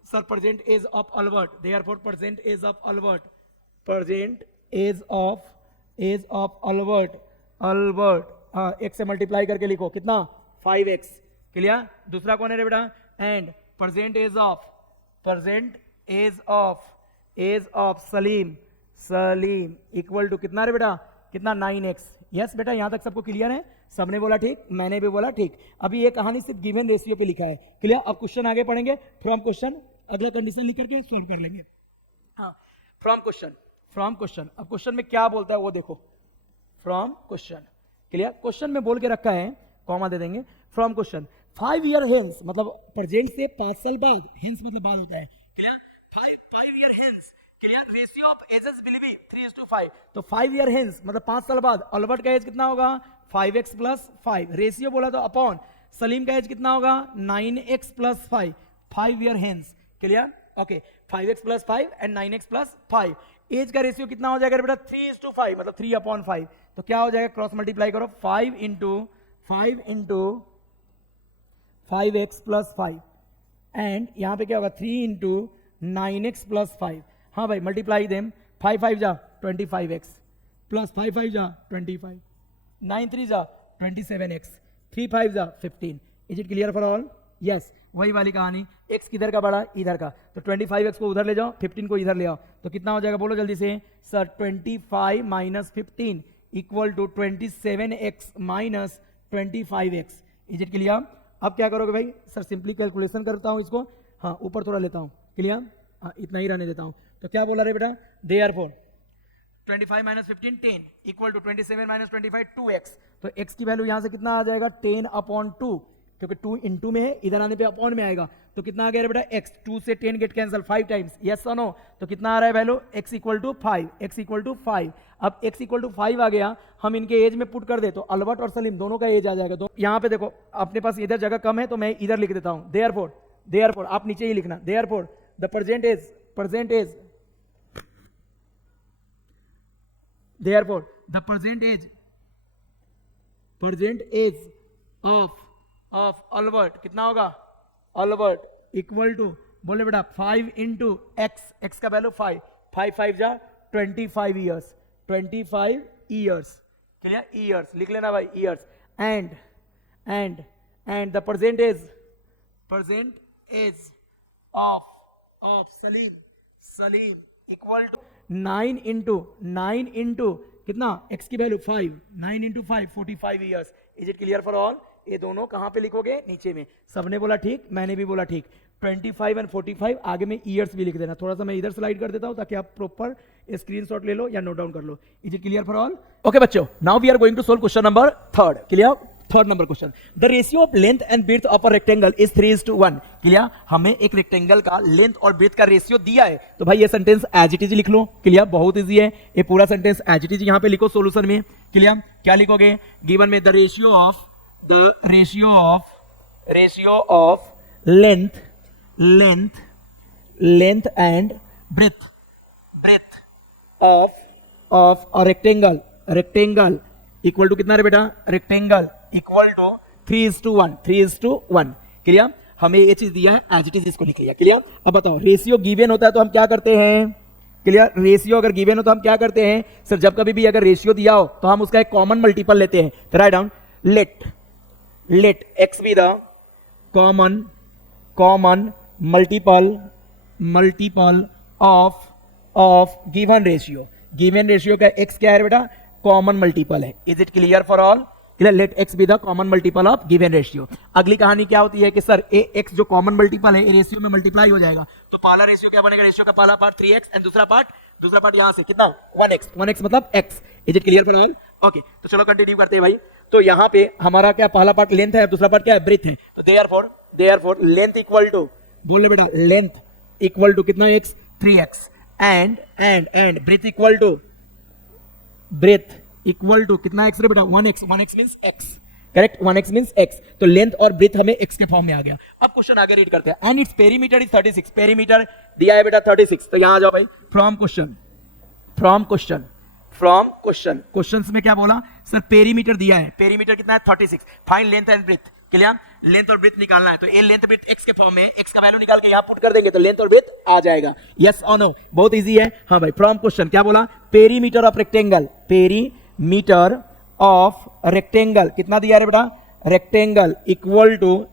sir, percentage of Albert. Therefore percentage of Albert x से मल्टीप्लाई करके लिखो कितना 5x. क्लियर. दूसरा कौन है रे बेटा, and present age of Salim equal to कितना रे बेटा, कितना 9x. यस बेटा यहां तक सबको क्लियर है. सबने बोला ठीक, मैंने भी बोला ठीक. अभी ये कहानी सिर्फ गिवन रेशियो पे लिखा है. क्लियर. अब क्वेश्चन आगे पढ़ेंगे. फ्रॉम क्वेश्चन अगला कंडीशन लिख करके सॉल्व कर लेंगे. हाँ फ्रॉम क्वेश्चन. अब क्वेश्चन में क्या बोलता है वो देखो. From question. क्लियर. क्वेश्चन में बोल के रखा है, कॉमा दे देंगे. फ्रॉम क्वेश्चन 5 ईयर हेंस, मतलब प्रेजेंट से 5 साल बाद. हेंस मतलब बाद होता है. Clear. 5 year hence. Clear. Ratio of ages will be 3:5. तो 5 ईयर हेंस मतलब 5 साल बाद अल्बर्ट का एज कितना होगा 5x + 5. रेशियो बोला तो अपॉन. सलीम का एज कितना होगा 9x + 5. 5 year hence. Clear. Okay 5x + 5 and 9x + 5. Age का रेशियो कितना हो जाएगा बेटा 3:5 मतलब 3/5. तो क्या हो जाएगा, क्रॉस मल्टीप्लाई करो 5 into 5x + 5 एंड यहां पे क्या होगा 3 into 9x + 5. हाँ भाई मल्टीप्लाई देम. 5 5 जा 25x प्लस 5 5 जा 25, 9 3 जा 27x, 3 5 जा 15. Is it clear for all. Yes वही वाली कहानी. x किधर का बड़ा, इधर का. तो 25x को उधर ले जाओ, 15 को इधर ले आओ. तो कितना हो जाएगा बोलो जल्दी से sir. 25 - 15 equal to 27x - 25x. Is it clear. अब क्या करोगे भाई सर, सिंपली कैलकुलेशन करता हूं इसको. हाँ ऊपर थोड़ा लेता हूं. क्लियर. हाँ इतना ही रहने देता हूं. तो क्या बोला रे बेटा, देयरफॉर 25 - 15 10 इक्वल टू 27 - 25 2x. तो x की वैल्यू यहां से कितना आ जाएगा 10/2, क्योंकि 2 into में है, इधर आने पे अपॉन में आएगा. तो कितना आ गया बेटा x. 2 से 10 गेट कैंसिल 5 टाइम्स. यस और नो. तो कितना आ रहा है वैल्यू x = 5. अब x = 5 आ गया. हम इनके एज में पुट कर दे तो अल्बर्ट और सलीम दोनों का एज आ जाएगा. तो यहाँ पे देखो अपने पास इधर जगह कम है तो मैं इधर लिख देता हूँ. देयरफॉर आप नीचे ही लिखना. Therefore the present age of Albert कितना होगा, अल्बर्ट इक्वल टू बोले बेटा 5 into x का वैल्यू 5 5 जा 25 ईयर्स. 25 ईयर्स. क्लियर. ईयर्स लिख लेना भाई, years. And the present age of Salim equal to 9 into कितना x की value 5. 9 into 5 45 years. Is it clear for all. ये दोनों कहां पे लिखोगे, नीचे में. सबने बोला ठीक, मैंने भी बोला ठीक. 25 और 45 आगे में ईयर्स भी लिख देना. थोड़ा सा मैं इधर स्लाइड कर देता हूं ताकि आप प्रॉपर स्क्रीनशॉट ले लो या नोट डाउन कर लो. Is it clear for all. Okay बच्चों, now we are going to solve question number 3. Clear. 3rd number question. The ratio of length and breadth of a rectangle is 3:1. Clear. हमें एक rectangle का length और breadth का ratio दिया है. तो भाई ये सेंटेंस एज इट इज लिख लो. क्लियर. बहुत इजी है ये पूरा सेंटेंस. एज इट इज यहां पे लिखो सॉल्यूशन में. क्लियर. क्या लिखोगे, गिवन में the ratio of length and breadth of a rectangle equal to कितना रे बेटा, रेक्टेंगल इक्वल टू 3:1. क्लियर. हमें ये चीज दिया है एज इट इज, इसको लिख लिया. क्लियर. अब बताओ रेशियो गिवन होता है तो हम क्या करते हैं, क्लियर, रेशियो अगर गिवन हो तो हम क्या करते हैं सर, जब कभी भी अगर रेशियो दिया हो तो हम उसका एक कॉमन मल्टीपल लेते हैं। तो right down, let x be the common multiple of given ratio का x क्या है बेटा, कॉमन मल्टीपल है। Is it clear for all? Let x be the common multiple of given ratio. अगली कहानी क्या होती है कि सर x जो कॉमन मल्टीपल है रेशियो में मल्टीप्लाई हो जाएगा, तो पहला रेशियो क्या बनेगा, रेशियो का पहला पार्ट 3x एंड दूसरा पार्ट यहां से कितना 1x मतलब x। Is it clear for all? Okay, तो चलो कंटिन्यू करते हैं भाई। तो यहां पे हमारा क्या पहला पार्ट लेंथ है, दूसरा पार्ट क्या है, ब्रेथ है। तो देयरफॉर लेंथ इक्वल टू, बोल ले बेटा, लेंथ इक्वल टू कितना x 3x and breadth equal to कितना x रे बेटा 1x means x, correct, 1x means x। तो लेंथ और ब्रेथ हमें x के फॉर्म में आ गया। अब क्वेश्चन आगे रीड करते हैं। And its perimeter is 36, perimeter दिया है बेटा 36। तो यहां आ जाओ भाई, फ्रॉम क्वेश्चंस में क्या बोला सर, पेरीमीटर दिया है, पेरीमीटर कितना है 36, find length and breadth. Clear, length और ब्रेथ निकालना है। तो ये लेंथ ब्रेथ x के फॉर्म में, x का वैल्यू निकाल के यहां पुट कर देंगे तो लेंथ और ब्रेथ आ जाएगा। यस और नो, बहुत इजी है। हाँ भाई, फ्रॉम क्वेश्चन क्या बोला, perimeter of rectangle, perimeter of rectangle कितना दिया रे बेटा, rectangle equal to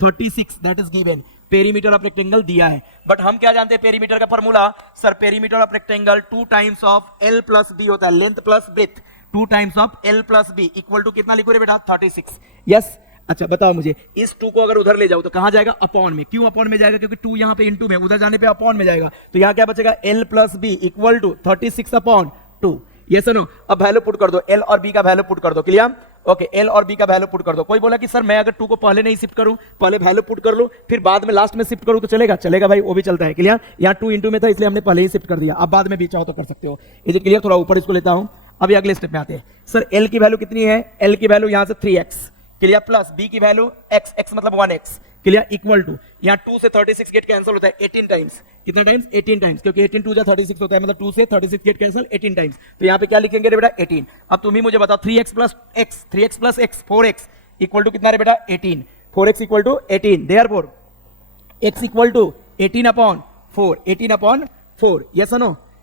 36, that is given. Perimeter of rectangle दिया है, बट हम क्या जानते हैं पेरीमीटर का formula sir, perimeter of rectangle 2 times of l plus b होता है, length plus breadth 2 times of l plus b equal to कितना लिखो रे बेटा 36। यस, अच्छा बताओ मुझे, इस 2 को अगर उधर ले जाओ तो कहां जाएगा, अपॉन में। क्यों अपॉन में जाएगा, क्योंकि 2 यहां पे इनटू में, उधर जाने पे अपॉन में जाएगा। तो यहां क्या बचेगा, l plus b equal to 36 upon 2। ये सुनो, अब वैल्यू पुट कर दो, l और b का वैल्यू पुट कर दो। क्लियर, ओके, l और b का वैल्यू पुट कर दो। कोई बोला कि सर मैं अगर 2 को पहले नहीं शिफ्ट करूं, पहले वैल्यू पुट कर लो फिर बाद में लास्ट में शिफ्ट करूं तो चलेगा भाई, वो भी चलता है। क्लियर, यहाँ 2 इंटू में था इसलिए हमने पहले ही शिफ्ट कर दिया, अब बाद में भी चाहो तो कर सकते हो। ये क्लियर, थोड़ा ऊपर इसको लेता हूं। अभी अगले स्टेप में आते हैं। सर l की वैल्यू कितनी है, l की वैल्यू यहां से 3x, क्लियर, प्लस b की वैल्यू x मतलब 1x, क्लियर, इक्वल टू, यहाँ 2 से 36 गेट कैंसिल होता है 18 टाइम्स। कितना टाइम्स, 18 टाइम्स, क्योंकि 18 2 जा 36 होता है, मतलब 2 से 36 गेट कैंसिल 18 टाइम्स। तो यहाँ पे क्या लिखेंगे रे बेटा 18। अब तुम ही मुझे बताओ 3x plus x 4x equal to कितना रे बेटा 18, 4x equal to 18, therefore x equal to 18 upon 4।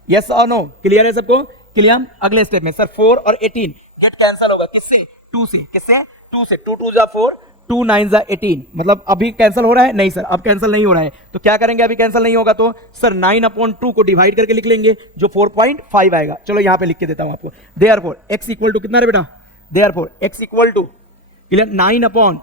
Yes और नो, क्लियर है सबको? क्लियर। अगले स्टेप में सर 4 और 18 गेट कैंसिल होगा किससे, 2 से, किससे 2 से, 2 2 जा 4, 2 9 जा 18, मतलब अभी कैंसिल हो रहा है, नहीं सर अब कैंसिल नहीं हो रहा है। तो क्या करेंगे, अभी कैंसिल नहीं होगा तो सर 9 अपॉन 2 को डिवाइड करके लिख लेंगे जो 4.5 आएगा। चलो यहां पे लिख के देता हूं आपको। देयरफॉर x इक्वल टू कितना रे बेटा, therefore x equal to, clear, 9 upon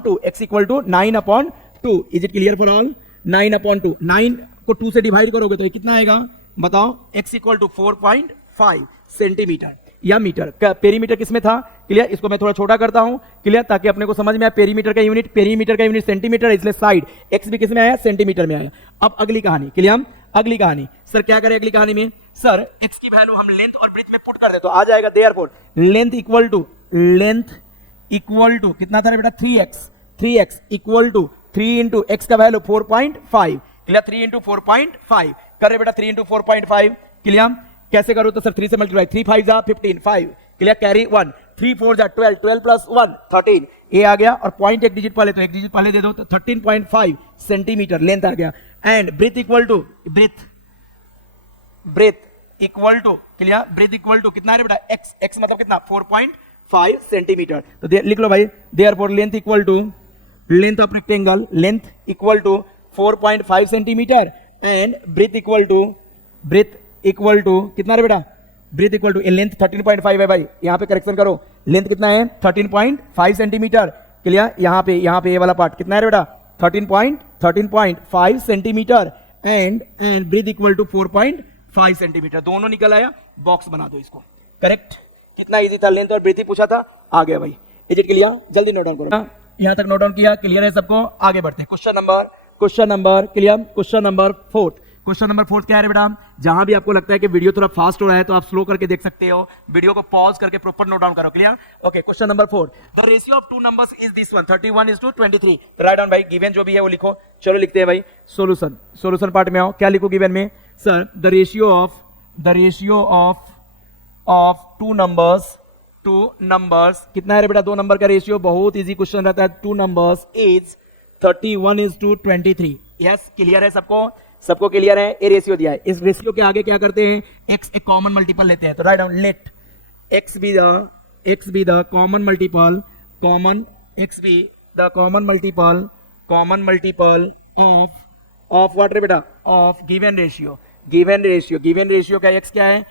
2 x equal to 9 upon 2। Is it clear for all? 9 upon 2, 9 को 2 से डिवाइड करोगे तो ये कितना आएगा बताओ, x इक्वल टू 4.5 सेंटीमीटर या मीटर। पेरीमीटर किसमें था, क्लियर, इसको मैं थोड़ा छोटा करता हूं, क्लियर, ताकि अपने को समझ में आए। पेरीमीटर का यूनिट सेंटीमीटर है, इसलिए साइड x भी किसमें आया, सेंटीमीटर में आया। अब अगली कहानी, क्लियर, अगली कहानी सर क्या करें, अगली कहानी में सर x की वैल्यू हम लेंथ और ब्रेथ में पुट कर दे तो आ जाएगा, देयरफॉर लेंथ इक्वल टू कितना था बेटा 3x equal to 3 into x का वैल्यू 4.5, क्लियर, 3 इंटू 4.5 कर रहे बेटा, 3 इंटू 4.5, क्लियर। कैसे करो तो सर 3 से मल्टीप्लाई, 3 5 जा 15, 5, क्लियर, कैरी 1, 3 4 जा 12, 12 प्लस 1 13, ये आ गया। और पॉइंट एक डिजिट पहले, तो एक डिजिट पहले दे दो तो 13.5 सेंटीमीटर लेंथ आ गया। And breadth equal to clear, breadth equal to कितना है बेटा x मतलब कितना 4.5 सेंटीमीटर। तो लिख लो भाई, therefore length equal to, length of rectangle, length equal to 4.5 centimetre and breadth equal to कितना रे बेटा, ब्रेथ इक्वल टू, लेंथ 13.5 है भाई, यहां पे करेक्शन करो, लेंथ कितना है 13.5 सेंटीमीटर, क्लियर। यहां पे ये वाला पार्ट कितना है रे बेटा 13.5 centimetre and breadth equal to 4.5 centimetre. दोनों निकल आया, बॉक्स बना दो इसको, करेक्ट। कितना इजी था, लेंथ और ब्रेथ ही पूछा था, आ गया भाई। Is it clear? जल्दी नोट डाउन करो, यहां तक नोट डाउन किया, क्लियर है सबको? आगे बढ़ते हैं। Question number clear, question number 4 क्या है बेटा, जहां भी आपको लगता है कि वीडियो थोड़ा फास्ट हो रहा है तो आप स्लो करके देख सकते हो, वीडियो को पॉज करके प्रॉपर नोट डाउन करो, clear. Okay, question number 4, the ratio of 2 numbers is this one, 31:23। Write down भाई, गिवन जो भी है वो लिखो। चलो लिखते हैं भाई, सॉल्यूशन पार्ट में आओ। क्या लिखो गिवन में sir, the ratio of 2 numbers कितना है बेटा, 2 नंबर का रेशियो, बहुत इजी क्वेश्चन रहता है। 2 नंबर्स इज 31:23। यस, क्लियर है सबको? सबको क्लियर है? ये रेशियो दिया है, इस रेशियो के आगे क्या करते हैं, x एक कॉमन मल्टीपल लेते हैं, तो right down let x be the common multiple of what रे बेटा, of given ratio का x क्या है,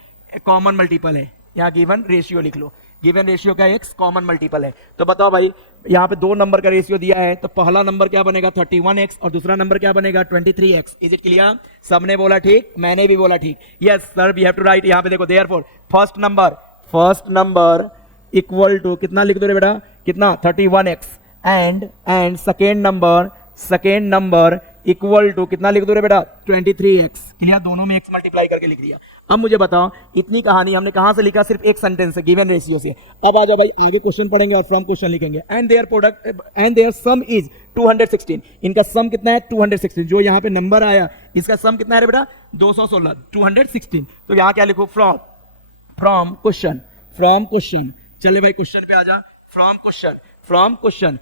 कॉमन मल्टीपल है, यहाँ गिवन रेशियो लिख लो, गिवन रेशियो का x कॉमन मल्टीपल है। तो बताओ भाई यहाँ पे दो नंबर का रेशियो दिया है, तो पहला नंबर क्या बनेगा 31x और दूसरा नंबर क्या बनेगा 23x। Is it clear? सबने बोला ठीक, मैंने भी बोला ठीक। Yes sir, we have to write. यहाँ पे देखो therefore first number equal to कितना लिख दो रे बेटा, कितना 31x and second number equal to कितना लिख दो रे बेटा 23x। क्लियर? दोनों में x मल्टीप्लाई करके लिख दिया। अब मुझे बताओ इतनी कहानी हमने कहां से लिखा, सिर्फ एक सेंटेंस से, गिवन रेशियो से। अब आ जाओ भाई आगे क्वेश्चन पढ़ेंगे और फ्रॉम क्वेश्चन लिखेंगे। And there sum is 216। इनका सम कितना है 216। जो यहाँ पे नंबर आया इसका सम कितना है रे बेटा 216, 216। तो यहाँ क्या लिखो, फ्रॉम क्वेश्चन। चले भाई क्वेश्चन पे आ जा। फ्रॉम क्वेश्चन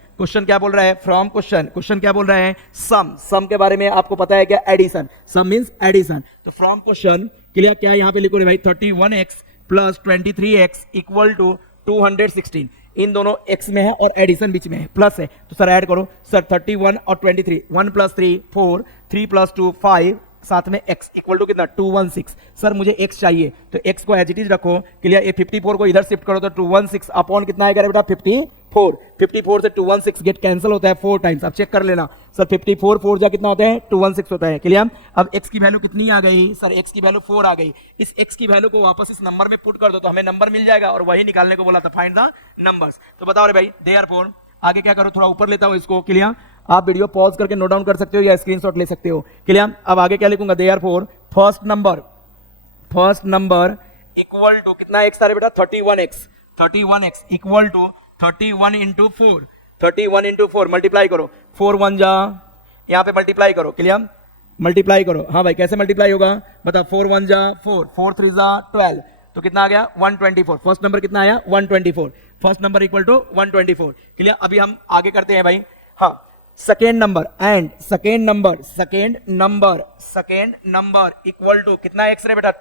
क्या बोल रहा है, फ्रॉम क्वेश्चन क्या बोल रहा है, सम के बारे में आपको पता है क्या, एडिशन। सम मींस एडिशन। तो फ्रॉम क्वेश्चन क्लियर, क्या यहाँ पे लिखो रे भाई 31x plus 23x equal to 216। इन दोनों x में है और एडिशन बीच में है, प्लस है, तो सर ऐड करो। सर 31 और 23, 1 + 3 4, 3 + 2 5, साथ में x इक्वल टू कितना 216। सर मुझे x चाहिए, तो x को एज इट इज रखो। क्लियर? ये 54 को इधर शिफ्ट करो तो 216 अपॉन कितना आएगा बेटा 54 से 216 गेट कैंसिल होता है 4 टाइम्स। अब चेक कर लेना सर 54 4 जा कितना होता है 216 होता है। क्लियर? अब x की वैल्यू कितनी आ गई सर, x की वैल्यू 4 आ गई। इस x की वैल्यू को वापस इस नंबर में पुट कर दो तो हमें नंबर मिल जाएगा, और वही निकालने को बोला था, फाइंड द नंबर्स। तो बताओ रे भाई देयरफॉर आगे क्या करो, थोड़ा ऊपर लेता हूं इसको। क्लियर? आप वीडियो पॉज करके नोट डाउन कर सकते हो या स्क्रीनशॉट ले सकते हो। क्लियर? अब आगे क्या लिखूंगा, therefore first number equal to कितना x था रे बेटा 31x equal to 31 into 4 multiply करो। 4 1 जा, यहाँ पे मल्टीप्लाई करो। क्लियर? मल्टीप्लाई करो। हाँ भाई कैसे मल्टीप्लाई होगा बता, 4 1 जा 4, 4 3 जा 12, तो कितना आ गया 124। फर्स्ट नंबर कितना आया 124। First number equal to 124। Clear? अभी हम आगे करते हैं भाई। हाँ, सेकेंड नंबर इक्वल टू कितना x रे बेटा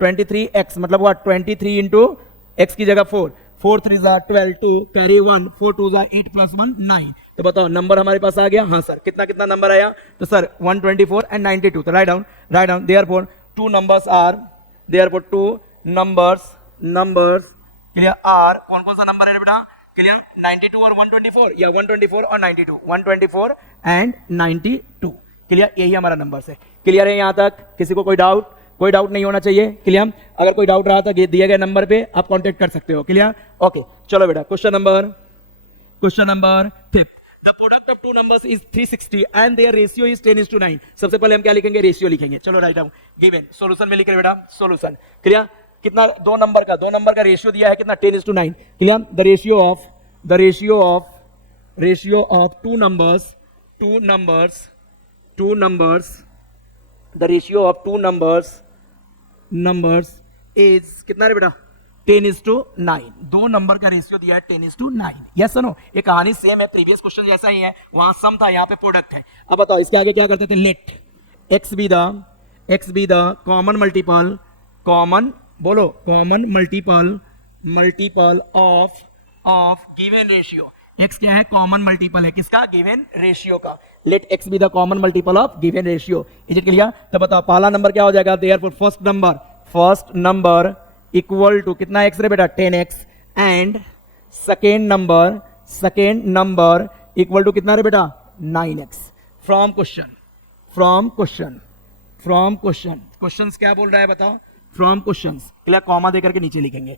23x मतलब हुआ 23 इंटू x की जगह 4, 4 3 जा 12, 2 कैरी 1, 4 2 जा 8 + 1 9। तो बताओ नंबर हमारे पास आ गया। हाँ सर, कितना नंबर आया, तो सर 124 एंड 92। तो right down therefore two numbers clear are, कौन सा नंबर है बेटा, क्लियर 92 और 124 या 124 और 92, 124 एंड 92। क्लियर? यही हमारा नंबर है। क्लियर है यहाँ तक? किसी को कोई डाउट नहीं होना चाहिए। क्लियर? अगर कोई डाउट रहा तो दिए गए नंबर पे आप कांटेक्ट कर सकते हो। क्लियर? ओके चलो बेटा question number 5। The product of two numbers is 360 and their ratio is 10:9। सबसे पहले हम क्या लिखेंगे, रेशियो लिखेंगे। चलो राइट डाउन गिवन सॉल्यूशन में लिख रहे बेटा सॉल्यूशन। क्लियर? कितना दो नंबर का रेशियो दिया है कितना 10:9। Clear? The ratio of two numbers the ratio of two numbers is कितना रे बेटा 10:9। दो नंबर का रेशियो दिया है 10:9। यस नो, ये कहानी सेम है, प्रीवियस क्वेश्चन जैसा ही है, वहां सम था यहाँ पे प्रोडक्ट है। अब बताओ इसके आगे क्या करते थे, let x be the common multiple of given ratio. x क्या है, कॉमन मल्टीपल है किसका, गिवन रेशियो का। Let x be the common multiple of given ratio. Is it clear? तो बताओ पहला नंबर क्या हो जाएगा, therefore first number equal to कितना x रे बेटा 10x and second number equal to कितना रे बेटा 9x। फ्रॉम क्वेश्चंस क्या बोल रहा है बताओ, फ्रॉम क्वेश्चंस क्लियर, कॉमा देकर के नीचे लिखेंगे।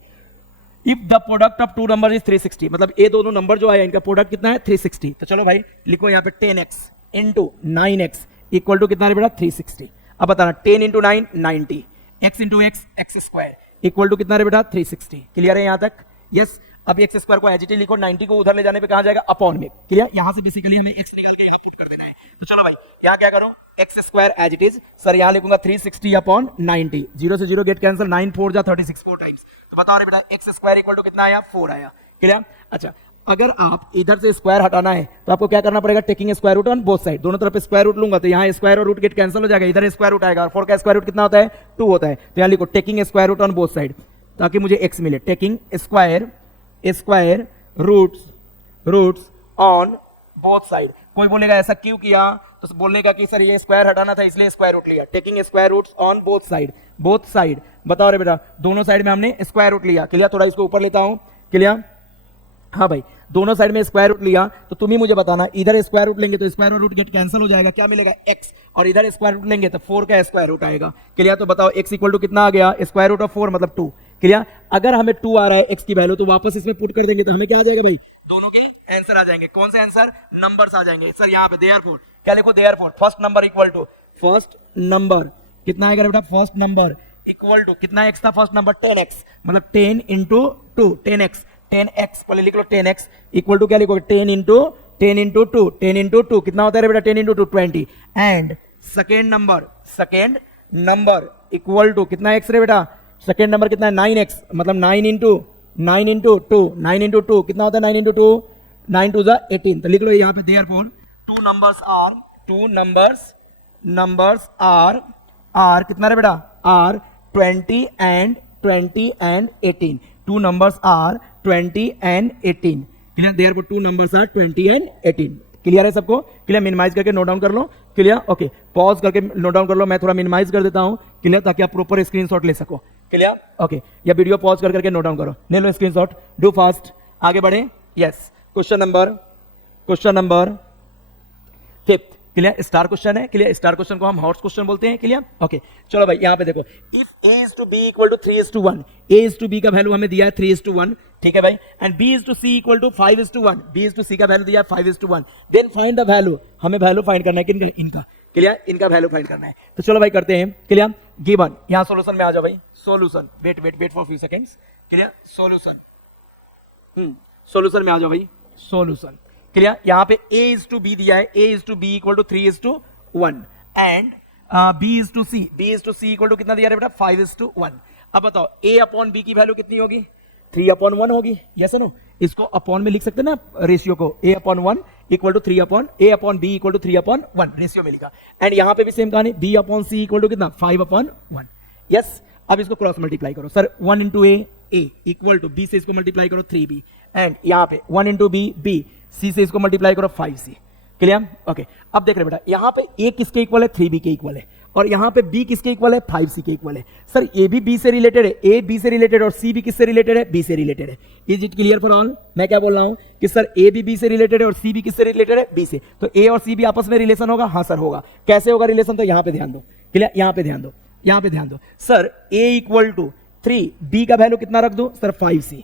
If the product of two number is 360, मतलब ये दोनों नंबर जो आया इनका प्रोडक्ट कितना है 360। तो चलो भाई लिखो यहाँ पे 10x into 9x equal to कितना रे बेटा 360। अब बताना 10 into 9 90, x into x square equal to कितना रे बेटा 360। क्लियर है यहाँ तक? यस। अब x स्क्वायर को एज इट इज लिखो, 90 को उधर ले जाने पे कहां जाएगा, अपॉन में। क्लियर? यहां से बेसिकली हमें x निकाल के यहाँ पुट कर देना है। तो चलो भाई यहाँ क्या करो, x square as it is, sir यहाँ लिखूंगा 360 अपॉन 90, 0 से 0 गेट कैंसिल, 9 4 जा 36 4 टाइम्स। तो बताओ रे बेटा x स्क्वायर इक्वल टू कितना आया 4 आया। क्लियर? अच्छा अगर आप इधर से स्क्वायर हटाना है तो आपको क्या करना पड़ेगा, taking square root on both side, दोनों तरफ स्क्वायर रूट लूंगा तो यहाँ स्क्वायर और रूट गेट कैंसिल हो जाएगा, इधर स्क्वायर रूट आएगा और 4 का स्क्वायर रूट कितना होता है 2 होता है, तो यहाँ लिखो taking square root on both side ताकि मुझे x मिले, taking square roots on both side. कोई बोलेगा ऐसा क्यों किया, तो बोलने का कि सर ये स्क्वायर हटाना था इसलिए स्क्वायर रूट लिया, taking square roots on both side. बताओ रे बेटा, दोनों साइड में हमने स्क्वायर रूट लिया, क्लियर, थोड़ा इसको ऊपर लेता हूं, क्लियर, हाँ भाई, दोनों साइड में स्क्वायर रूट लिया, तो तुम ही मुझे बताना, इधर स्क्वायर रूट लेंगे तो स्क्वायर और रूट गेट कैंसिल हो जाएगा, क्या मिलेगा x, और इधर स्क्वायर रूट लेंगे तो 4 का स्क्वायर रूट आएगा, क्लियर। तो बताओ x इक्वल टू कितना आ गया, स्क्वायर रूट ऑफ 4 मतलब 2, क्लियर। अगर हमें 2 आ रहा है x की वैल्यू तो वापस इसमें पुट कर देंगे तो हमें क्या आ जाएगा भाई, दोनों के आंसर आ जाएंगे। कौन से आंसर, नंबर्स आ जाएंगे सर, यहाँ पे देयरफॉर क्या लिखो, therefore first number equal to first number कितना आएगा बेटा, फर्स्ट नंबर इक्वल टू कितना x था, फर्स्ट नंबर 10x, मतलब 10 इंटू 2 10x पहले लिख लो, 10x इक्वल टू क्या लिखोगे, 10 इंटू 2 कितना होता है बेटा, 10 into 2 20, and second number equal to कितना x रे बेटा, सेकेंड नंबर कितना है 9x, मतलब 9 इंटू 2 कितना होता है, 9 इंटू 2 9 टू 18, तो लिख लो यहाँ पे देयरफॉर टू नंबर्स आर कितना रे बेटा, are 20 and 18, two numbers are 20 and 18, clear, therefore two numbers are 20 and 18, clear है सबको, क्लियर, मिनिमाइज करके नोट डाउन कर लो, क्लियर, ओके, पॉज करके नोट डाउन कर लो, मैं थोड़ा मिनिमाइज कर देता हूं, क्लियर, ताकि आप प्रॉपर स्क्रीनशॉट ले सको, क्लियर, ओके, या वीडियो पॉज करके नोट डाउन करो, ले लो स्क्रीनशॉट, डू फास्ट, आगे बढ़े, yes, question number 5, clear, star question है, क्लियर, स्टार क्वेश्चन को हम हॉट क्वेश्चन बोलते हैं, क्लियर, ओके, चलो भाई यहाँ पे देखो, if a is to b equal to 3 is to 1, a is to b का वैल्यू हमें दिया है 3 is to 1, ठीक है भाई, and b is to c equal to 5 is to 1, b is to c का वैल्यू दिया है 5 is to 1, then find the value, हमें वैल्यू फाइंड करना है किनका, इनका, क्लियर, इनका वैल्यू फाइंड करना है, तो चलो भाई करते हैं, क्लियर, गिवन, यहाँ सोल्यूशन में आ जाओ भाई, solution, wait for few seconds, clear, solution में आ जाओ भाई, सोल्यूशन, क्लियर, यहाँ पे a is to b दिया है, a is to b equal to 3 is to 1, and b is to c equal to कितना दिया है बेटा, 5 is to 1, अब बताओ a अपॉन b की वैल्यू कितनी होगी, 3 अपॉन 1 होगी, यस नो, इसको अपॉन में लिख सकते हैं ना, रेशियो को a upon 1 equal to 3 upon a upon b equal to 3 upon 1 ratio में लिखा, एंड यहाँ पे भी सेम कहानी, b upon c equal to कितना 5 अपॉन 1, यस, अब इसको क्रॉस मल्टीप्लाई करो sir, 1 into a equal to b से इसको मल्टीप्लाई करो 3b, एंड यहाँ पे 1 इंटू b c से इसको मल्टीप्लाई करो 5c, क्लियर, ओके, अब देख रहे बेटा, यहाँ पे a किसके इक्वल है, 3b के इक्वल है, और यहाँ पे b किसके इक्वल है, 5c के इक्वल है, सर a भी b से रिलेटेड है, a b से रिलेटेड और c भी किससे रिलेटेड है, b से रिलेटेड है, is it clear for all, मैं क्या बोल रहा हूँ कि सर a भी b से रिलेटेड है और c भी किससे रिलेटेड है, b से, तो a और c भी आपस में रिलेशन होगा, हाँ सर होगा, कैसे होगा रिलेशन, तो यहाँ पे ध्यान दो, क्लियर, यहाँ पे ध्यान दो, sir a equal to 3, b का वैल्यू कितना रख दो सर, 5c,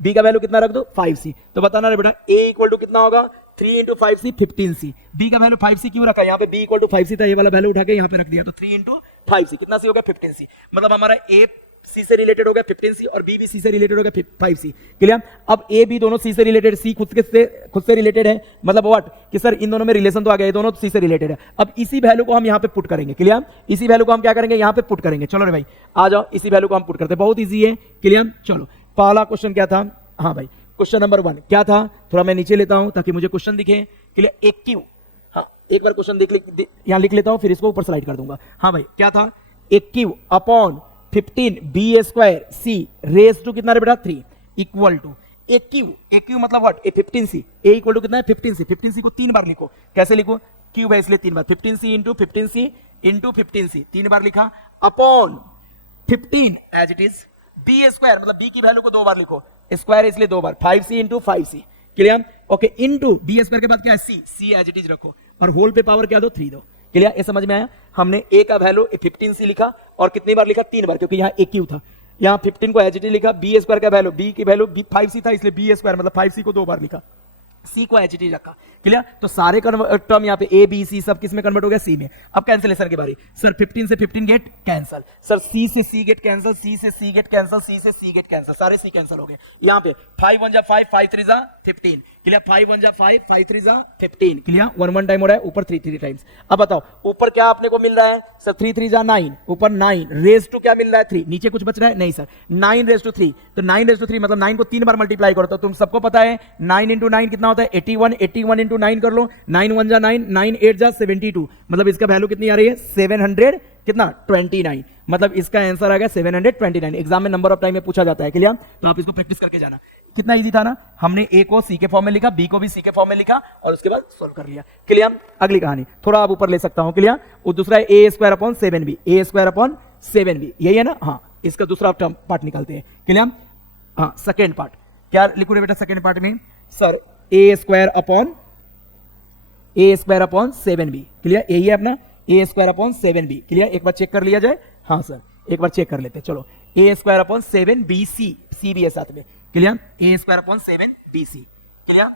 b का वैल्यू कितना रख दो, 5c, तो बताना रे बेटा, a इक्वल टू कितना होगा, 3 इंटू 5c 15c, b का वैल्यू 5c क्यों रखा, यहाँ पे b इक्वल टू 5c था, ये वाला वैल्यू उठा के यहाँ पे रख दिया, तो 3 इंटू 5c कितना सी हो गया, 15c, मतलब हमारा a c से रिलेटेड हो गया 15c और b भी c से रिलेटेड हो गया 5c, क्लियर, अब a b दोनों c से रिलेटेड, c खुद से रिलेटेड है, मतलब व्हाट कि सर इन दोनों में रिलेशन तो आ गया, ये दोनों c से रिलेटेड है, अब इसी वैल्यू को हम यहाँ पे पुट करेंगे, क्लियर, इसी वैल्यू को हम क्या करेंगे, यहाँ पे पुट करेंगे, चलो रे भाई आ जाओ, इसी वैल्यू को हम पुट करते हैं, बहुत ईजी है, क्लियर, चलो पहला क्वेश्चन क्या था, हाँ भाई क्वेश्चन नंबर 1 क्या था, थोड़ा मैं नीचे लेता हूं ताकि मुझे क्वेश्चन दिखे, क्लियर, एक क्यू, हाँ एक बार क्वेश्चन यहां लिख लेता हूं, फिर इसको ऊपर स्लाइड कर दूंगा, हाँ भाई क्या था, एक cube upon 15 b square c raise to कितना रे बेटा 3 इक्वल टू एक क्यू मतलब what, 15c, a equal to कितना है 15c को 3 बार लिखो, कैसे लिखो, क्यूब है इसलिए 3 बार, 15c इंटू 15c 3 बार लिखा, upon 15 as it is b square, मतलब b की वैल्यू को 2 बार लिखो, स्क्वायर इसलिए 2 बार, 5c into 5c, clear, okay, into b square के बाद क्या है c एज इट इज रखो, और होल पे पावर क्या दो 3 दो, क्लियर, ये समझ में आया, हमने a का वैल्यू 15c लिखा और कितनी बार लिखा, 3 बार, क्योंकि यहाँ एक क्यू था, यहाँ 15 को एज इट इज लिखा, b स्क्वायर का वैल्यू b की वैल्यू 5c था इसलिए b स्क्वायर मतलब 5c को 2 बार लिखा, c को एच रखा, क्लियर। तो सारे टर्म यहाँ पे ए बी सी सब किस में कन्वर्ट हो गया, सी में। अब कैंसिलेशन की बारी। सर 15 से 15 गेट कैंसल, सर सी से सी गेट कैंसल, सी से सी गेट कैंसल, सी से सी गेट कैंसल, सारे सी कैंसल हो गए। यहाँ पे 5 1 जा 5, 5 3 जा 15, क्लियर। 5 1 जा 5, 5 3 जा 15, क्लियर। 1 1 टाइम हो रहा है, ऊपर 3 3 टाइम्स। अब बताओ ऊपर क्या अपने को मिल रहा है, सर 3 3 जा 9, ऊपर 9 रेज टू क्या मिल रहा है 3, नीचे कुछ बच रहा है नहीं सर, 9 रेज टू 3, तो 9 रेज टू 3 मतलब 9 को 3 बार मल्टीप्लाई करो तो तुम सबको पता है 9 इंटू 9 कितना होता है 81, 81 इंटू 9 कर लो, 9 1 जा 9, 9 8 जा 72, मतलब इसका वैल्यू कितनी आ रही है 700 कितना 29, मतलब इसका आंसर आ गया 729। एग्जाम में नंबर ऑफ टाइम में पूछा जाता है, क्लियर। तो आप इसको प्रैक्टिस करके जाना। कितना इजी था ना, हमने ए को सी के फॉर्म में लिखा, बी को भी सी के फॉर्म में लिखा और उसके बाद सॉल्व कर लिया, क्लियर। अगली कहानी थोड़ा आप ऊपर ले सकता हूं, क्लियर। वो दूसरा है ए स्क्वायर अपॉन 7b, ए स्क्वायर अपॉन 7b, यही है ना, हाँ। इसका दूसरा टर्म पार्ट निकालते हैं, क्लियर। हाँ सेकेंड पार्ट क्या लिखू रे बेटा सेकेंड पार्ट में, सर ए स्क्वायर अपॉन 7b, क्लियर। यही है अपना ए स्क्वायर अपॉन 7b, क्लियर। एक बार चेक कर लिया जाए, हाँ सर एक बार चेक कर लेते हैं, चलो। ए स्क्वायर अपॉन 7bc, सी भी है साथ में, क्लियर। ए स्क्वायर अपॉन 7bc, क्लियर।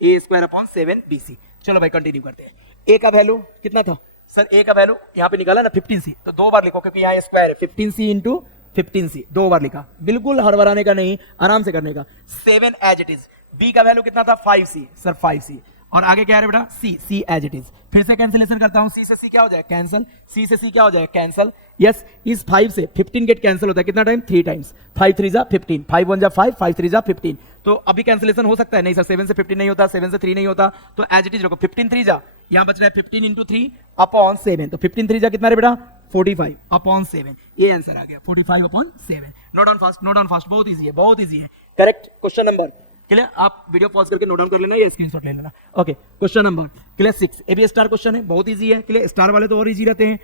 ए स्क्वायर अपॉन 7bc, चलो भाई कंटिन्यू करते हैं। ए का वैल्यू कितना था सर, ए का वैल्यू यहाँ पे निकाला ना 15c, तो 2 बार लिखो क्योंकि यहाँ स्क्वायर है, 15c इंटू 15c 2 बार लिखा, बिल्कुल हड़बड़ाने का नहीं, आराम से करने का। 7 एज इट इज। बी का वैल्यू कितना था 5c, सर 5c, और आगे क्या है बेटा सी एज इट इज। फिर से कैंसिलेशन करता हूं, सी से सी क्या हो जाए कैंसल, सी से सी क्या हो जाए कैंसल, यस। इस 5 से 15 गेट कैंसिल होता है कितना टाइम 3 टाइम्स, 5 3 जा 15, 5 1 जा 5, 5 3 जा 15, तो अभी कैंसिलेशन हो सकता है नहीं सर, 7 से 15 नहीं होता, 7 से 3 नहीं होता, तो एज इट इज रखो। 15 3 जा, यहां बच रहा है 15 इंटू 3 अपॉन 7, तो 15 3 जा कितना रे बेटा 45 अपॉन 7, ये आंसर आ गया 45 upon 7। Note down fast, note down fast, बहुत इजी है, बहुत इजी है। Correct question number, clear. आप वीडियो पॉज करके नोट डाउन कर लेना या स्क्रीनशॉट ले लेना। ओके क्वेश्चन नंबर क्लियर 6, ये भी स्टार क्वेश्चन है, बहुत इजी है, क्लियर। स्टार वाले तो और इजी रहते हैं,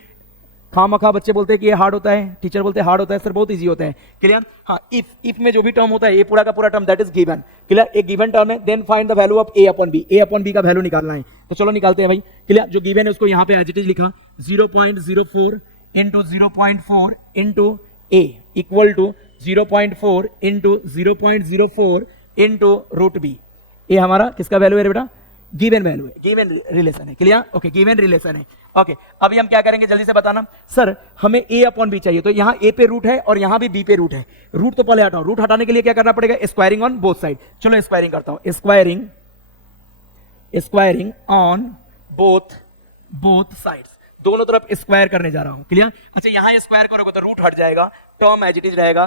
खामखा बच्चे बोलते हैं कि ये हार्ड होता है, टीचर बोलते हैं हार्ड होता है, सर बहुत इजी होता है, क्लियर। हाँ इफ में जो भी टर्म होता है ये पूरा का पूरा term that is given, clear. एक गिवन टर्म है, then find the value of A upon B, A upon B का वैल्यू निकालना है, तो चलो निकालते हैं भाई, क्लियर। जो गिवन है उसको यहाँ पे एज इट इज लिखा 0.04 इंटू 0.4 इंटू ए equal to 0.4 into 0.04 into root B. ये हमारा किसका वैल्यू है बेटा, गिवन वैल्यू है, गिवन रिलेशन है, क्लियर। ओके गिवन रिलेशन है। ओके अभी हम क्या करेंगे जल्दी से बताना, सर हमें ए अपॉन बी चाहिए, तो यहाँ ए पे रूट है और यहाँ भी बी पे रूट है, रूट तो पहले हटाओ, रूट हटाने के लिए क्या करना पड़ेगा स्क्वायरिंग ऑन बोथ साइड। चलो स्क्वायरिंग करता हूं, स्क्वायरिंग ऑन बोथ साइड्स, दोनों तरफ स्क्वायर करने जा रहा हूं, क्लियर। अच्छा यहाँ स्क्वायर करोगे तो रूट हट जाएगा, टर्म एज इट इज रहेगा,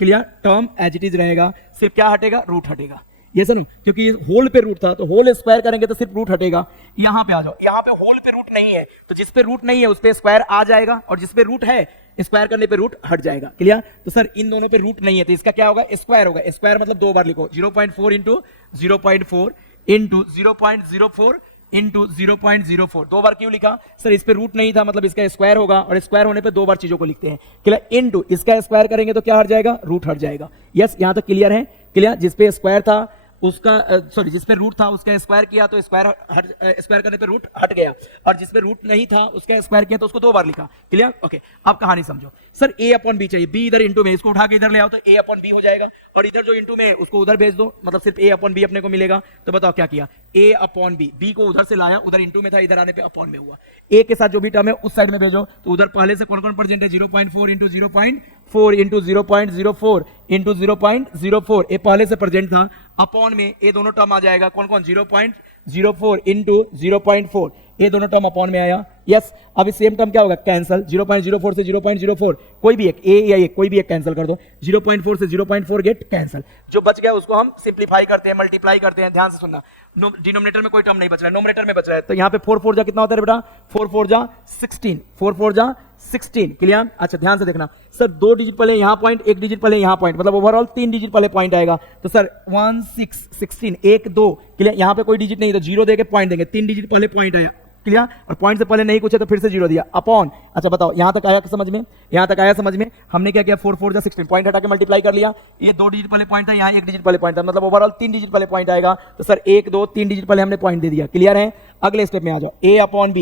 clear. Term as it is रहेगा, सिर्फ क्या हटेगा रूट हटेगा, ये सुनो, क्योंकि होल पे रूट था तो होल स्क्वायर करेंगे तो सिर्फ रूट हटेगा। यहां पे आ जाओ, यहां पे होल पे रूट नहीं है, तो जिस पे रूट नहीं है उस पे स्क्वायर आ जाएगा, और जिस पे रूट है स्क्वायर करने पे रूट हट जाएगा, क्लियर। तो सर इन दोनों पे रूट नहीं है तो इसका क्या होगा स्क्वायर होगा, स्क्वायर मतलब 2 बार लिखो 0.4 इंटू 0.4 इंटू 0.04 इंटू 0.04, 2 बार क्यों लिखा सर, इस पे रूट नहीं था मतलब इसका स्क्वायर होगा, और स्क्वायर होने पे 2 बार चीजों को लिखते हैं, क्लियर। इनटू इसका स्क्वायर करेंगे तो क्या हट जाएगा रूट हट जाएगा, यस यहां तक क्लियर है, क्लियर। जिस पे स्क्वायर था उसका सॉरी जिस पे रूट था उसका स्क्वायर किया तो स्क्वायर करने पे रूट हट गया, और जिस पे रूट नहीं था उसका स्क्वायर किया तो उसको 2 बार लिखा, क्लियर। ओके अब कहानी समझो, सर ए अपॉन बी चाहिए, बी इधर इंटू में, इसको उठा के इधर ले आओ तो ए अपॉन बी हो जाएगा, और इधर जो इंटू में है उसको उधर भेज दो, मतलब सिर्फ ए अपॉन बी अपने को मिलेगा। तो बताओ क्या किया, ए अपॉन बी, बी को उधर से लाया, उधर इंटू में था, इधर आने पे अपॉन में हुआ। ए के साथ जो भी टर्म है उस साइड में भेजो, तो उधर पहले से कौन कौन प्रेजेंट है 0.4 इंटू 0.4 इंटू 0.04 इंटू 0.04, ये पहले से प्रेजेंट था, अपॉन में ये दोनों टर्म आ जाएगा, कौन कौन 0.04 इंटू 0.4, ये दोनों टर्म अपॉन में आया, यस। अब सेम टर्म क्या होगा कैंसल, 0.04 से 0.04 कोई भी एक ए या एक कोई भी एक कैंसिल कर दो, 0.4 से 0.4 गेट कैंसिल, जो बच गया उसको हम सिंप्लीफाई करते हैं, मल्टीप्लाई करते हैं, ध्यान से सुनना। डिनोमिनेटर में कोई टर्म नहीं बच रहा है, नोमिनेटर में बच रहा है, तो यहाँ पे 4 4 जा कितना होता है बेटा 4 4 जा 16, 4 4 जा 16, क्लियर। अच्छा ध्यान से देखना सर, 2 डिजिट पहले यहाँ पॉइंट, 1 डिजिट पहले यहाँ पॉइंट, मतलब ओवरऑल 3 डिजिट पहले पॉइंट आएगा, तो सर 1 6 16 1 2, क्लियर। यहाँ पे कोई डिजिट नहीं तो 0 देके पॉइंट देंगे, 3 डिजिट पहले पॉइंट आया, क्लियर। और पॉइंट से पहले नहीं कुछ है तो फिर से 0 दिया, अपॉन। अच्छा बताओ यहां तक आया समझ में, यहां तक आया समझ में। हमने क्या किया 4 4 जा 16, पॉइंट हटा के मल्टीप्लाई कर लिया, ये 2 डिजिट पहले पॉइंट था, यहाँ 1 डिजिट पहले पॉइंट था, मतलब ओवरऑल 3 डिजिट पहले पॉइंट आएगा, तो सर 1 2 3 डिजिट पहले हमने पॉइंट दे दिया, क्लियर है। अगले स्टेप में आ जाओ, ए अपॉन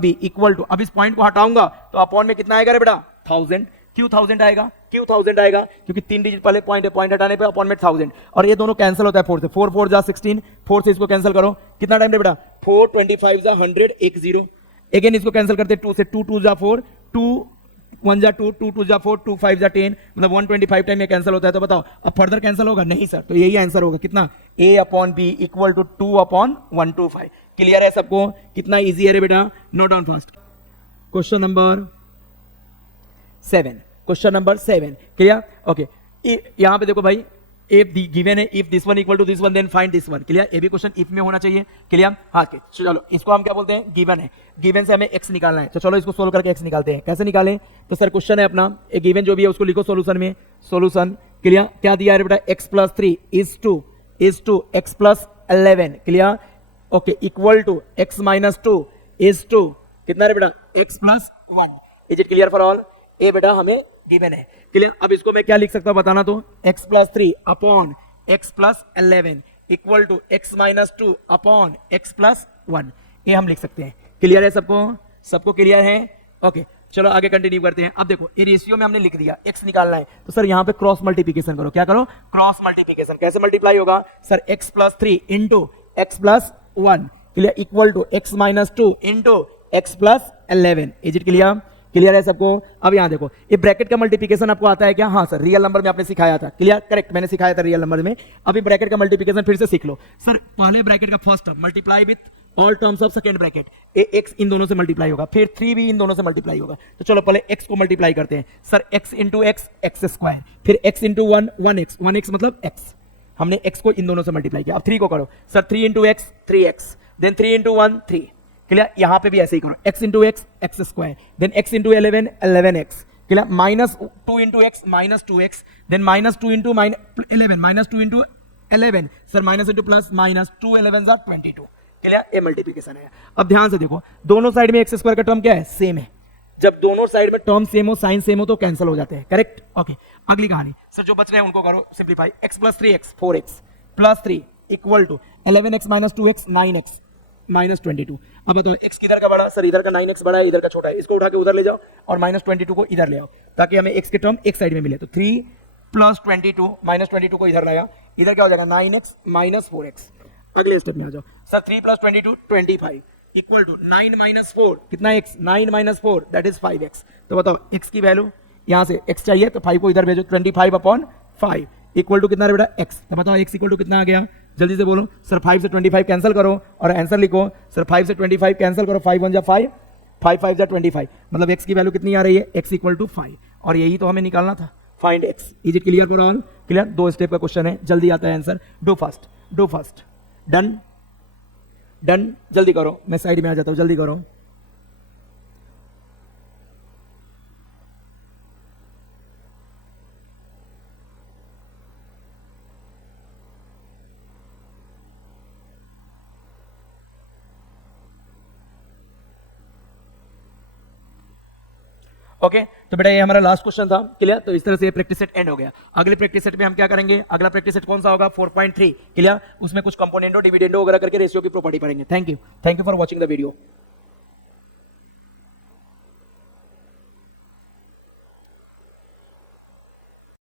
बी इक्वल टू, अब इस पॉइंट को हटाऊंगा तो अपॉन में कितना आएगा रे बेटा 1000, क्यों 1000 आएगा क्यों 1000 आएगा, क्योंकि 3 डिजिट पहले पॉइंट है, पॉइंट हटाने पे अपॉन में 1000, और ये दोनों कैंसिल होता है 4 से, 4 4 जा 16, 4 से इसको कैंसिल करो, कितना टाइम दे बेटा, 4 25 जा 100, 1 0, अगेन इसको कैंसिल करते 2 से, 2 2 जा 4, 2 1 जा 2, 2 2 जा 4, 2 5 जा 10, मतलब 125 टाइम ये कैंसिल होता है। तो बताओ अब फर्दर कैंसिल होगा, नहीं सर, तो यही आंसर होगा, कितना, a upon b equal to 2 upon 125। Clear है सबको, कितना इजी है रे बेटा, note down fast. Question number 7, question number 7, clear, okay. यहां पे देखो भाई, if the given है if this one equal to this one then find this one, clear, ये भी क्वेश्चन if में होना चाहिए, क्लियर, हाँ के चलो इसको हम क्या बोलते हैं, गिवन है, गिवन से हमें x निकालना है, तो चलो इसको सोल्व करके x निकालते हैं। कैसे निकालें, तो सर क्वेश्चन है अपना, ये गिवन जो भी है उसको लिखो सॉल्यूशन में, सॉल्यूशन, क्लियर, क्या दिया है बेटा, x + 3 is to x + 11, clear, okay, equal to x - 2 is to कितना है बेटा, x + 1, is it clear for all, ये बेटा हमें गिवन है, क्लियर। अब इसको मैं क्या लिख सकता हूं बताना, तो x + 3 upon x + 11 equal to x - 2 upon x + 1, ये हम लिख सकते हैं। क्लियर है सबको, सबको क्लियर है, ओके। चलो आगे कंटिन्यू करते हैं। अब देखो ये रेशियो में हमने लिख दिया, x निकालना है, तो सर यहाँ पे क्रॉस मल्टीप्लिकेशन करो, क्या करो, क्रॉस मल्टीप्लिकेशन। कैसे मल्टीप्लाई होगा sir, x + 3 into x + 1, clear, equal to x - 2 into x + 11, is it clear, clear है सबको। अब यहां देखो ये ब्रैकेट का मल्टीप्लिकेशन आपको आता है क्या, हाँ सर, रियल नंबर में आपने सिखाया था, क्लियर, करेक्ट, मैंने सिखाया था रियल नंबर में। अभी ब्रैकेट का मल्टीप्लिकेशन फिर से सीख लो सर, पहले ब्रैकेट का first term multiply with all terms of second bracket, x इन दोनों से मल्टीप्लाई होगा, फिर 3 भी इन दोनों से मल्टीप्लाई होगा। तो चलो पहले x को मल्टीप्लाई करते हैं sir, x into x x², फिर x इंटू 1 1x, 1x मतलब x, हमने x को इन दोनों से मल्टीप्लाई किया। अब 3 को करो sir, 3 into x 3x, then 3 into 1 3, clear, यहां पे भी ऐसे ही करो, x into x x², then x into 11 11x, clear, -2 into x -2x, then -2 into 11 -2 into 11 sir, minus into plus, -2 11 22, clear, ये मल्टीप्लिकेशन है। अब ध्यान से देखो, दोनों साइड में x² का टर्म क्या है, सेम है, जब दोनों साइड में टर्म सेम हो, साइन सेम हो, तो कैंसिल हो जाते हैं, करेक्ट, ओके। अगली कहानी सर, जो बच रहे हैं उनको करो simplify, x + 3x 4x + 3 equal to 11x - 2x 9x -22। अब बताओ x किधर का बड़ा, सर इधर का 9x बड़ा है, इधर का छोटा है, इसको उठा के उधर ले जाओ और -22 को इधर ले आओ, ताकि हमें x के टर्म एक साइड में मिले। तो 3 + 22 -22 को इधर लाया, इधर क्या हो जाएगा, 9x - 4x। अगले स्टेप में आ जाओ सर, 3 + 22 25 इक्वल टू 9 - 4, कितना x, 9 - 4 दैट इज 5x। तो बताओ x की वैल्यू, यहां से x चाहिए तो 5 को इधर भेजो, 25 अपॉन 5 इक्वल टू कितना है बेटा, x। तो बताओ x इक्वल टू कितना आ गया, जल्दी से बोलो सर, 5 से 25 कैंसिल करो और आंसर लिखो सर, 5 से 25 कैंसिल करो, 5 1 जा 5, 5 5 जा 25, मतलब x की वैल्यू कितनी आ रही है, x इक्वल टू 5, और यही तो हमें निकालना था, find x। Is it clear for all, clear, 2 step का क्वेश्चन है, जल्दी आता है answer, do fast, done done, जल्दी करो, मैं साइड में आ जाता हूं, जल्दी करो। ओके तो बेटा ये हमारा लास्ट क्वेश्चन था, क्लियर। तो इस तरह से प्रैक्टिस सेट एंड हो गया। अगले प्रैक्टिस सेट में हम क्या करेंगे, अगला प्रैक्टिस सेट कौन सा होगा, 4.3, क्लियर। उसमें कुछ कंपोनेंटो डिविडेंडो वगैरह करके रेशियो की प्रॉपर्टी पढ़ेंगे। Thank you for watching the video.